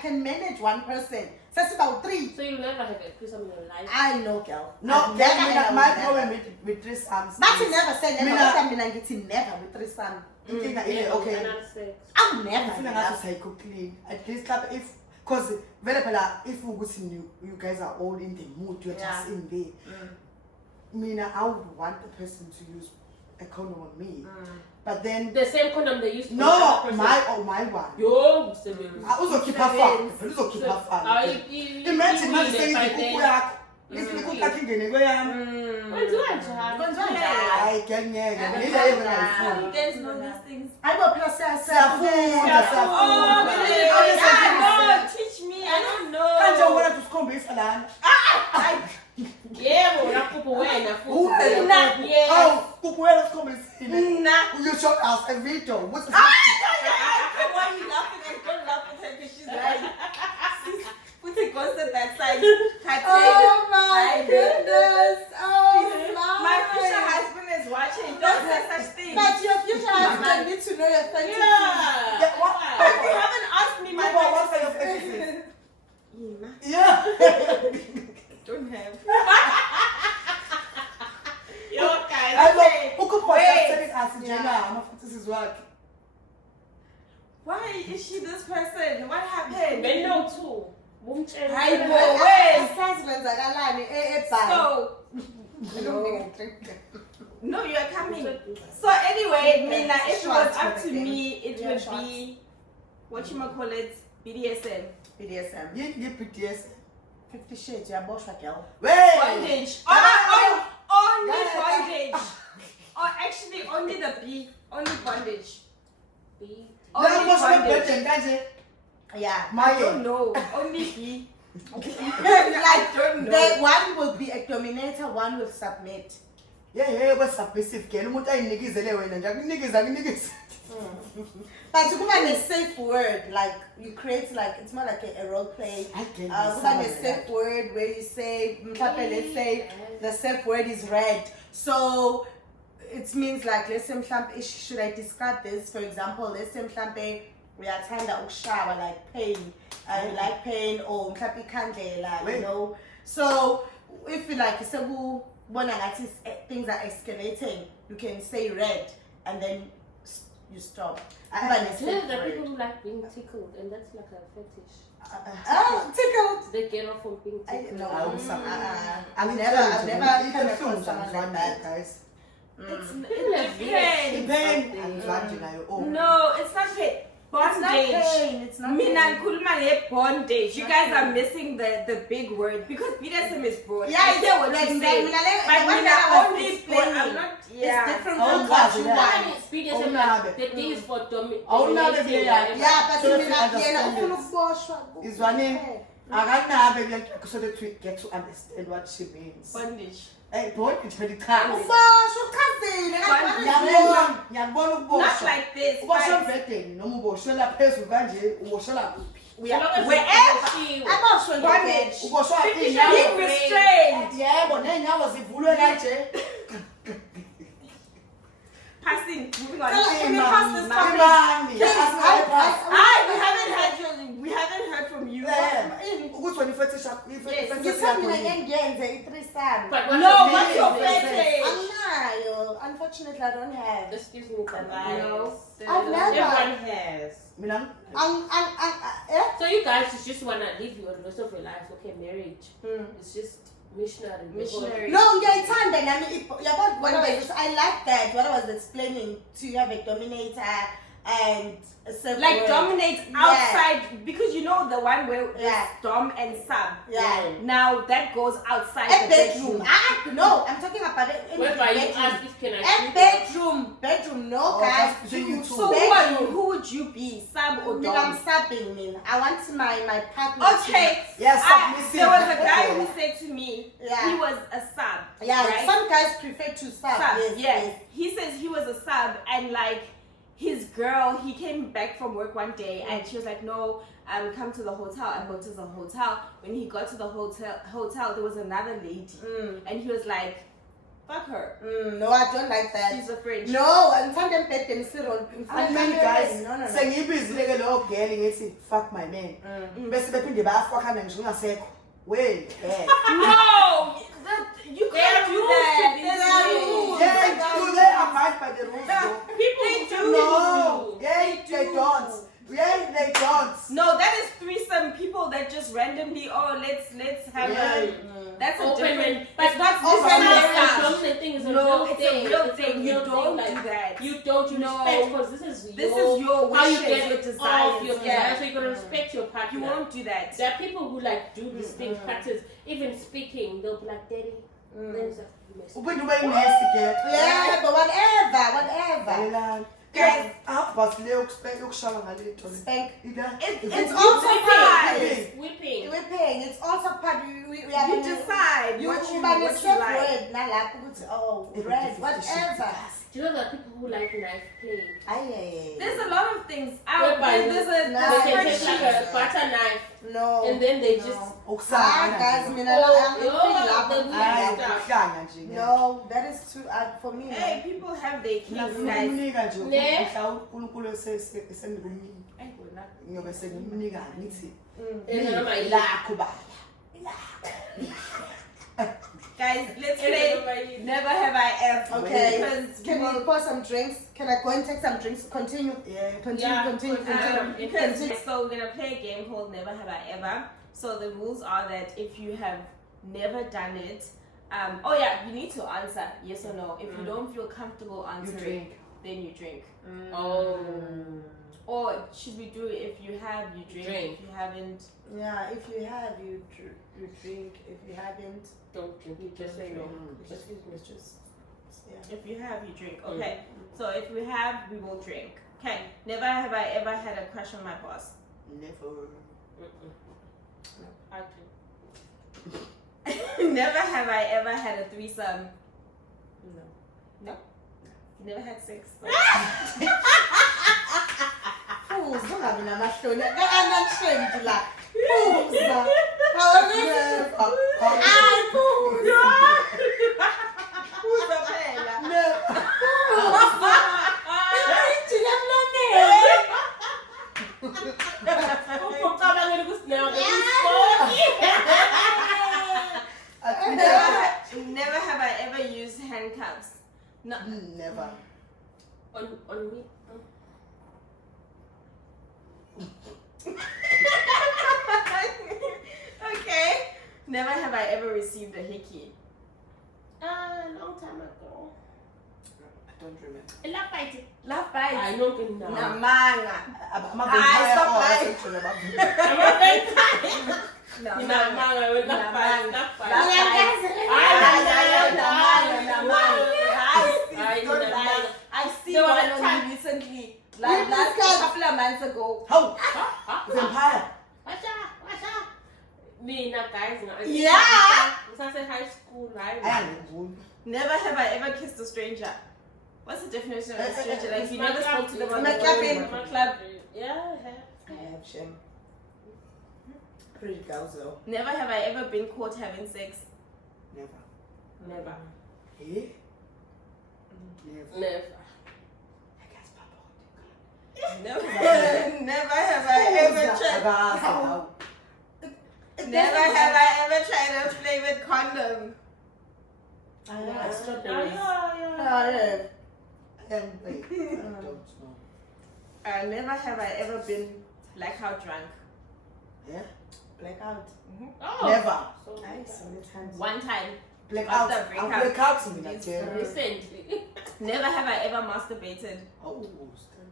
can manage one person. That's about 3. So you never have a threesome in your life? I know, girl. No, my problem with threesomes. But you never said never. What I mean, I get never with threesome. Okay. I'll never. At least if, because if you guys are all in the mood, you're just in there. I would want the person to use a condom on me, but then the same condom they used. My one. Yo, I also keep her fun. Imagine not saying I teach me. I don't know. You shot us a video. What's Why are you laughing? I don't laugh at her because she's like, put a ghost at that side. Oh my goodness. My future husband is watching. Don't say such things. But your future husband needs to know your fantasy. But you haven't asked me my fantasy. Yeah. Don't have. Why is she this person? What happened? Men know too. No, you are coming. So anyway, Mina, if it was up to me, it would be what you might call it, BDSM. BDSM. BDSM. 50 Shades, you're a boss, girl. Bondage. Only bondage. Or actually, only the B. Only bondage. Only bondage. Yeah. I don't know. Only B. I don't know. One will be a dominator, one will submit. Yeah, what's submissive girl? But to go a safe word, like you create it's more like a role play. A safe word where you say, let's say the safe word is red. So it means let's say, should I describe this? For example, let's say we are trying to shower like pain. I like pain or you know. So if you things are escalating, you can say red and then you stop. There are people who like being tickled, and that's like a fetish. Tickled. They get off from being tickled. I've never come across someone like that, guys. It depends. No, it's not pain. Bondage. It's not bondage. You guys are missing the big word because BDSM is broad. Yeah, I get what you're saying. But only I'm not. It's different from what you want. BDSM, the thing is for dominating. Is one name. I so that we get to understand what she means. Bondage. Bondage for the Not like this. Passing. Moving on. Can we pass this Mommy. topic? We haven't heard from you. Ukuthi wena ifetisha Ngithanda mina ngiyenze i-threesome. But No, your what's your fetish? fetish? Anginayo. Unfortunately, I don't have. Excuse me, No. I've never. Everyone has. mina So you guys just wanna live your rest of your life, okay? Marriage. It's just missionary. Missionary. No, ngiyayithanda nami yabo what I was I like that what I was explaining to you have a dominator and a self Like dominate outside because you know the one where Yeah. it's dom and sub. Yeah. Now that goes outside A the bedroom. bedroom. No, I'm talking about it in the Whereby you bedroom. ask if can I A sleep bedroom, no Oh, guys. that's between you two. So who would you be, sub or I'm dom? subbing me. I want my partner. Okay. Yes, submissive. There was a guy who said to me Yeah. he was a sub. Yeah, right? some guys prefer to sub. Sub, Yes, yeah. yes. He says he was a sub and like his girl, he came back from work one day and she was like, no, come to the hotel. I booked to the hotel. When he got to the hotel, there was another lady and he was like, fuck her. No, I don't like that. She's a French. No, I'm telling them pet them sit on. guys No. sengiyibizile ke lowo girl ngithi fuck my man bese bephinde bayafuckana nje ungasekho we No! You They are can't do rules that. to this There's game. rules. yeah do they abide by the rules though? People They who do. do. No, yeah, they don't. Yeah, they don't. No, that is threesome people that just randomly, let's have a. That's a Open different. and- but that's open different marriage, marriage. dominant thing is a No, real it's thing. a real It's a thing. You real don't thing, do like, that. You don't. You No. respect because this is your how you wishes, get your it desires. off your Yeah. desires. So you gotta respect your partner. You won't do that. There are people who like do these things, practice, even speaking. They'll be like, "Daddy," then it's like, "You messed up." Ubuye ube nasty girl. Yeah, but whatever. Lalela. Guys, But le yokushaya ngale thole. Spank. It's also part. Whipping. We're paying. It's also part. We you decide You what you but like. it's safe word. Nalapho ukuthi oh red whatever. Do you know there are people who like knife play? Aye. There's a lot of things. Whereby There's a No. They can take like spreadsheet. a butter knife No. and then they just. Guys, mina Ukuhlanya nje. No, that is too for me. Hey, people have their kinks, Ngifuna guys. ukunika nje Ne? mhla uNkulunkulu esengikumnika. Ngiyobe sengimnika ngithi lakho baba. Guys, let's play Never Have I Ever. Okay. Because Can we pour some drinks? Can I go and take some drinks? Continue. Yeah. Continue. So we're gonna play a game called Never Have I Ever. So the rules are that if you have never done it, you need to answer yes or no. If you don't feel comfortable answering, drink. then you drink. Oh. Or should we do it if you have, you drink. If you haven't, Yeah, if you have, you drink. If you haven't, Don't drink. You just say no. Excuse me. yeah. if you have, you drink. Okay. So if we have, we will drink. Okay. Never have I ever had a crush on my boss. Never. I do. Never have I ever had a threesome. No. No. Never had sex. Fools, ungabi namahloni. Anashamed la. Fools. Hayi fools. Who's the fella? Ngijila mloneni. Ucabangela ukuthi nayo Never have I ever used handcuffs. No. Never. on me. Okay. Never have I ever received a hickey. Long time ago. I don't remember. Love fighting. Love bites. I know que não. Namanga. Amavampire stop or lying. sexual about Namanga, love fight. I've seen There was one a on time- you recently. We Last discussed- couple of months ago. How? Vampire. What's up? Me, not guys. Yeah. Since I high school, right? Never have I ever kissed a stranger. What's the definition of a stranger? Like you never spoke to them on My the clubbing. phone. Club. Yeah, I have. I have shame. Pretty girls though. Never have I ever been caught having sex. Never. Never. Eh? Never. Never. Never have I ever tried. Never have I ever tried a flavored condom. Yeah. Never have I ever been blackout drunk. Yeah. Blackout. Oh. Never. So Nice. One time. Blackout. After breakup. I'll blackout to me like recently. Never have I ever masturbated. Oh, stand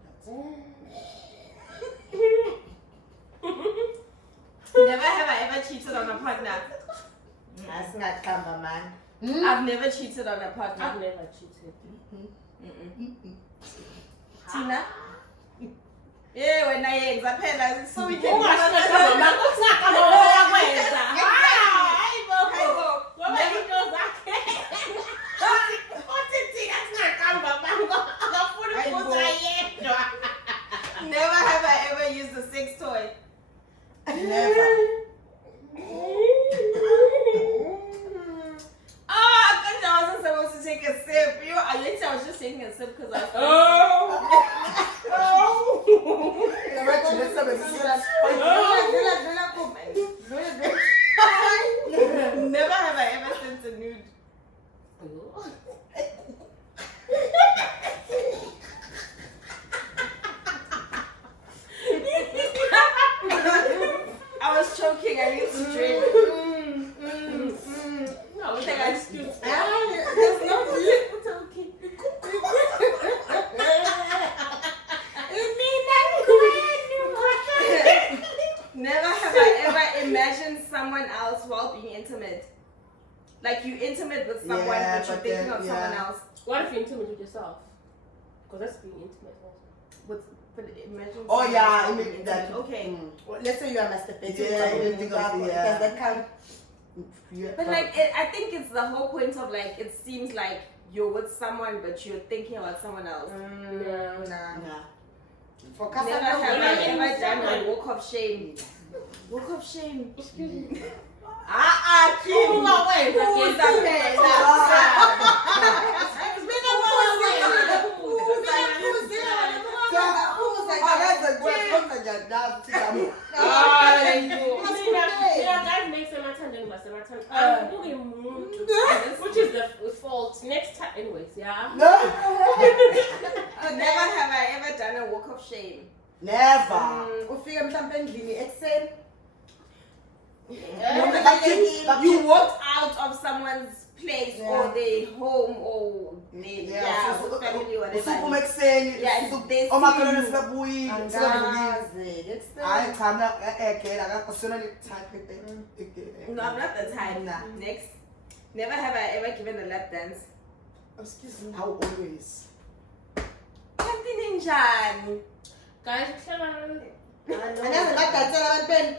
Never have I ever cheated on a partner. That's not camera, man. I've never cheated on a I've partner. never cheated. Tina? Yeah, when I exapela, so we can Never have I ever used a sex toy. Never. Oh, I thought I wasn't supposed to take a sip. I was just taking a sip because I was Never have I ever sent a nude. I was choking. I used to drink. No, I think I just do. There's no lip talking. Never have I ever imagined someone else while being intimate. Like you intimate with someone, Yeah, but you're but thinking then- of someone yeah. else. What if you're intimate with yourself? Because that's being intimate also. But imagine. Oh, someone yeah, else I while mean being that- intimate. Okay. Let's say you are masturbating. Yeah, you didn't think of the- yeah. Does that count? Yeah, But like, I think it's the whole point of like, it seems like you're with someone, but you're thinking about someone else. Yeah. Nah. Nah. For Never Casa have I Never ever done someone. a walk of shame. Walk of shame. Excuse me. Kim. Who's Who's Guys make semathanda masemathanda. Which is the fault. Next time, anyways, yeah. Never have I ever done a walk of shame. Never. Ufika mhlambe endlini ekuseni. You walked out of someone's place Yeah. or their home or family, Usuphuma whatever. ekuseni. Yeah, they Omakhelwane see you. sebebuyile. Angazi. Ekuseni. Hayi cha mina egela akasona le type No, I'm not the type. Nah. Next. Never have I ever given a lap dance. Excuse me. How always. Kanti ninjani? Guys, come Angazi badansela abantwana.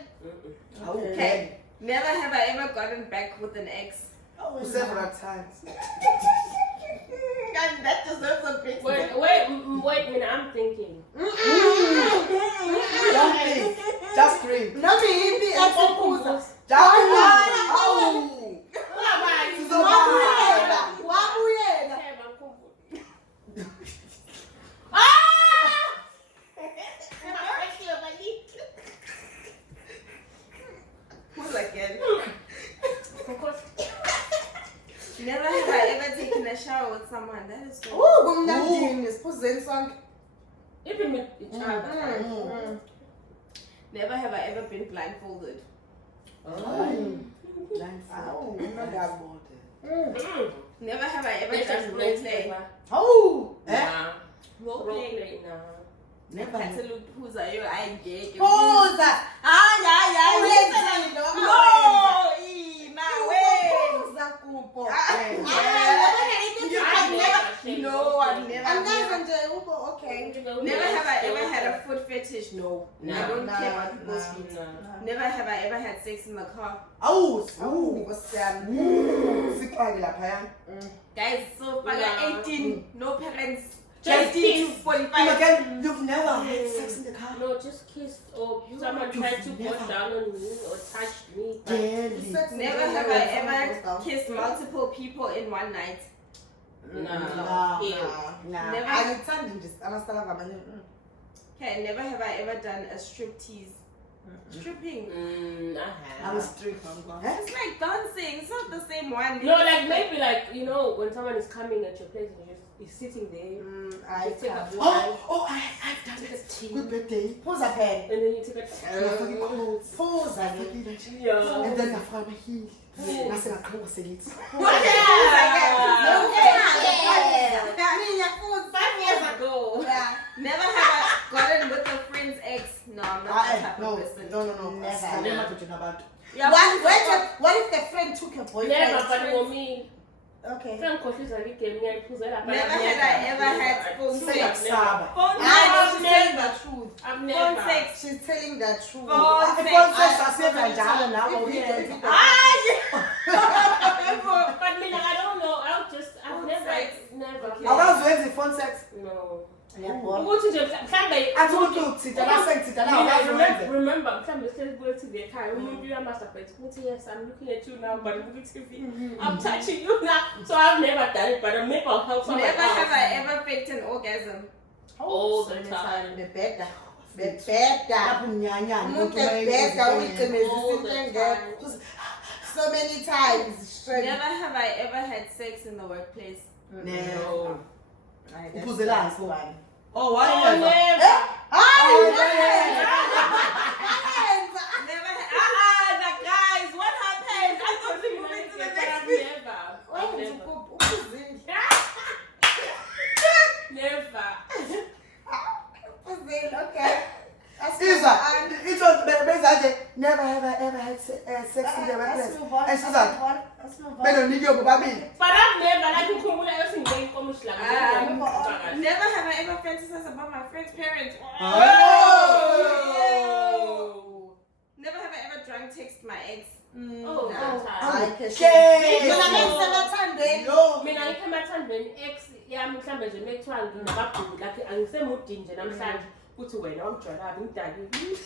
How Okay. Never have I ever gotten back with an ex. Several times. And that deserves a big Wait, minute, I'm thinking. Don't think. Just scream. Nami yipi akuphuza. Just Wabuyela. Wabuyela. Who's again? Never have I ever taken a shower with someone. That is so. Kumnandini siphuzeni sonke. Even with each other. Never have I ever been blindfolded. Never have I ever done role play. Yeah. Role Role play. play now. Never. Look, who's are you? I engage. Phuza. Hayi wenzani lo? Phuza kubo. No, I've never. Angazi nje ubo okay. Never have I ever had a foot fetish. No. No. I don't No, care about people's no. feet. No. Never have I ever had sex in the car. Sikake laphaya. Guys, so far Yeah. 18, no parents. Just 18 to kiss. 45. Again, you've never had sex in the car. No, just kiss or someone you've tried to go never- down on me or touch me. But Barely. Never have I ever kissed multiple people in one night. no. Nah. Ew. Nah. Never. Angithandi nje amasalava amanye. Okay, never have I ever done a striptease. Stripping. I have. I'm a stripper. It's like dancing. It's not the same one. No, like maybe like you know when someone is coming at your place and you're sitting there. I You take a can't. wine, I've done take a it. tea, Good birthday. Pause a pen. and then you take a Pause a yeah. And then I found my heel. Yeah. I said, I can't say it. $5 years ago. Never have I gotten with a friend's ex. No, I'm not that type of person. No. Never. I'm not talking about. Yeah, What if the friend took your boyfriend? Never, but for me, Okay. friend confused a little, me and who's that? Never had I ever had phone Say sex. it, Saba. Phone I know sex. she's telling the truth. I've Phone never. sex. She's telling the truth. Phone If sex. one says I said I died now, If we you- can. if you- But me, like, I don't know. I've Phone never, sex. never. Okay. I was with the phone sex. No. Yabo. Ukuthi nje mhlambe I told you, Titala said Titala. I was remember mhlambe sesibuye to the ekhaya umuntu uyamasturbate ukuthi yes I'm looking at you now but I'm TV. I'm touching you now. So I've never done it but maybe I'll help someone Never else. have I ever faked an orgasm. All the time. Bebeda. Nyanya. Umuntu ebheda uyigcinezisa All into the engekho. time. So many times. Never have I ever had sex in the workplace. No. Ay, that's Uphuzelana. the one. Oh, why Oh, never? never. Never the guys, what happened? I thought we were moving to the next week. Never. Okay. It was basically never have I ever had sex in the workplace. Let's move on. And she's like, Let's move I on. don't need you, Bobby. But I've never like ukhumbula esinge inkomo Never have I ever fantasized about my friend's parents. Oh. Never have I ever drunk text my ex. Oh, No. Okay. No. Mina ngikho emathandweni ex yami mhlambe nje mekuthiwa nginababhulu like angisemudini nje namhlanje ukuthi wena wamjwalabi ngidaki.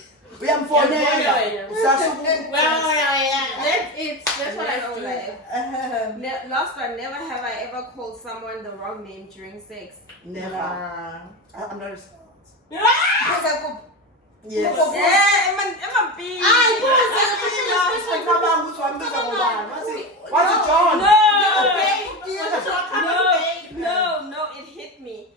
Uyamfonela. That's what I do. Last one, never have I ever called someone the wrong name during sex. Never. I'm not responsible. Yes. I'm a bee. What's it, John? No, it hit me.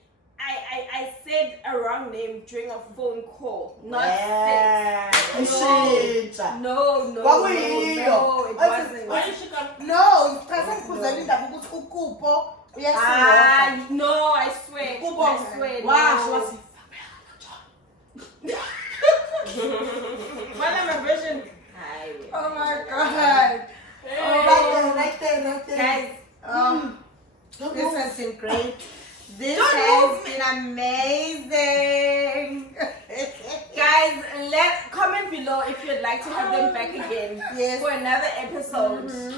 I said a wrong name during a phone call, not sex. No, it wasn't. Why you should come? No, because indaba ukuthi uKupo uyasiwa. No, I swear. I swear. Wow, My version. Oh my God. Right there. Guys, This has been great. This Don't has move me. been amazing. guys, comment below if you'd like to have them back again Yes. for another episode. Please.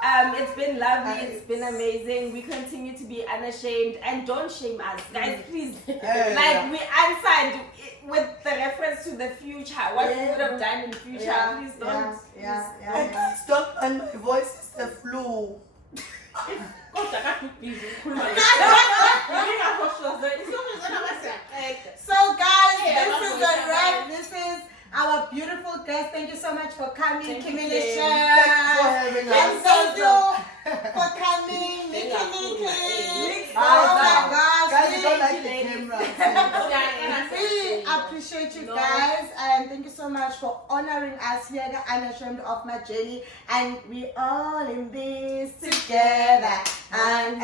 It's been lovely. It's been amazing. We continue to be unashamed and don't shame us, guys. Please, like we answered with the reference to the future, what we would have done in the future. Please don't. I stop and my voice is the flu. Kodwa kade busy ukhuluma So guys, this is a wrap. This is our beautiful guest. Thank you so much for coming, Kimi Thanks for having And us. thank you for coming, Nikki. Oh my gosh. Guys, you don't like the camera. We appreciate you guys and thank you so much for honoring us here at Unashamed of My Journey, and we all in this together and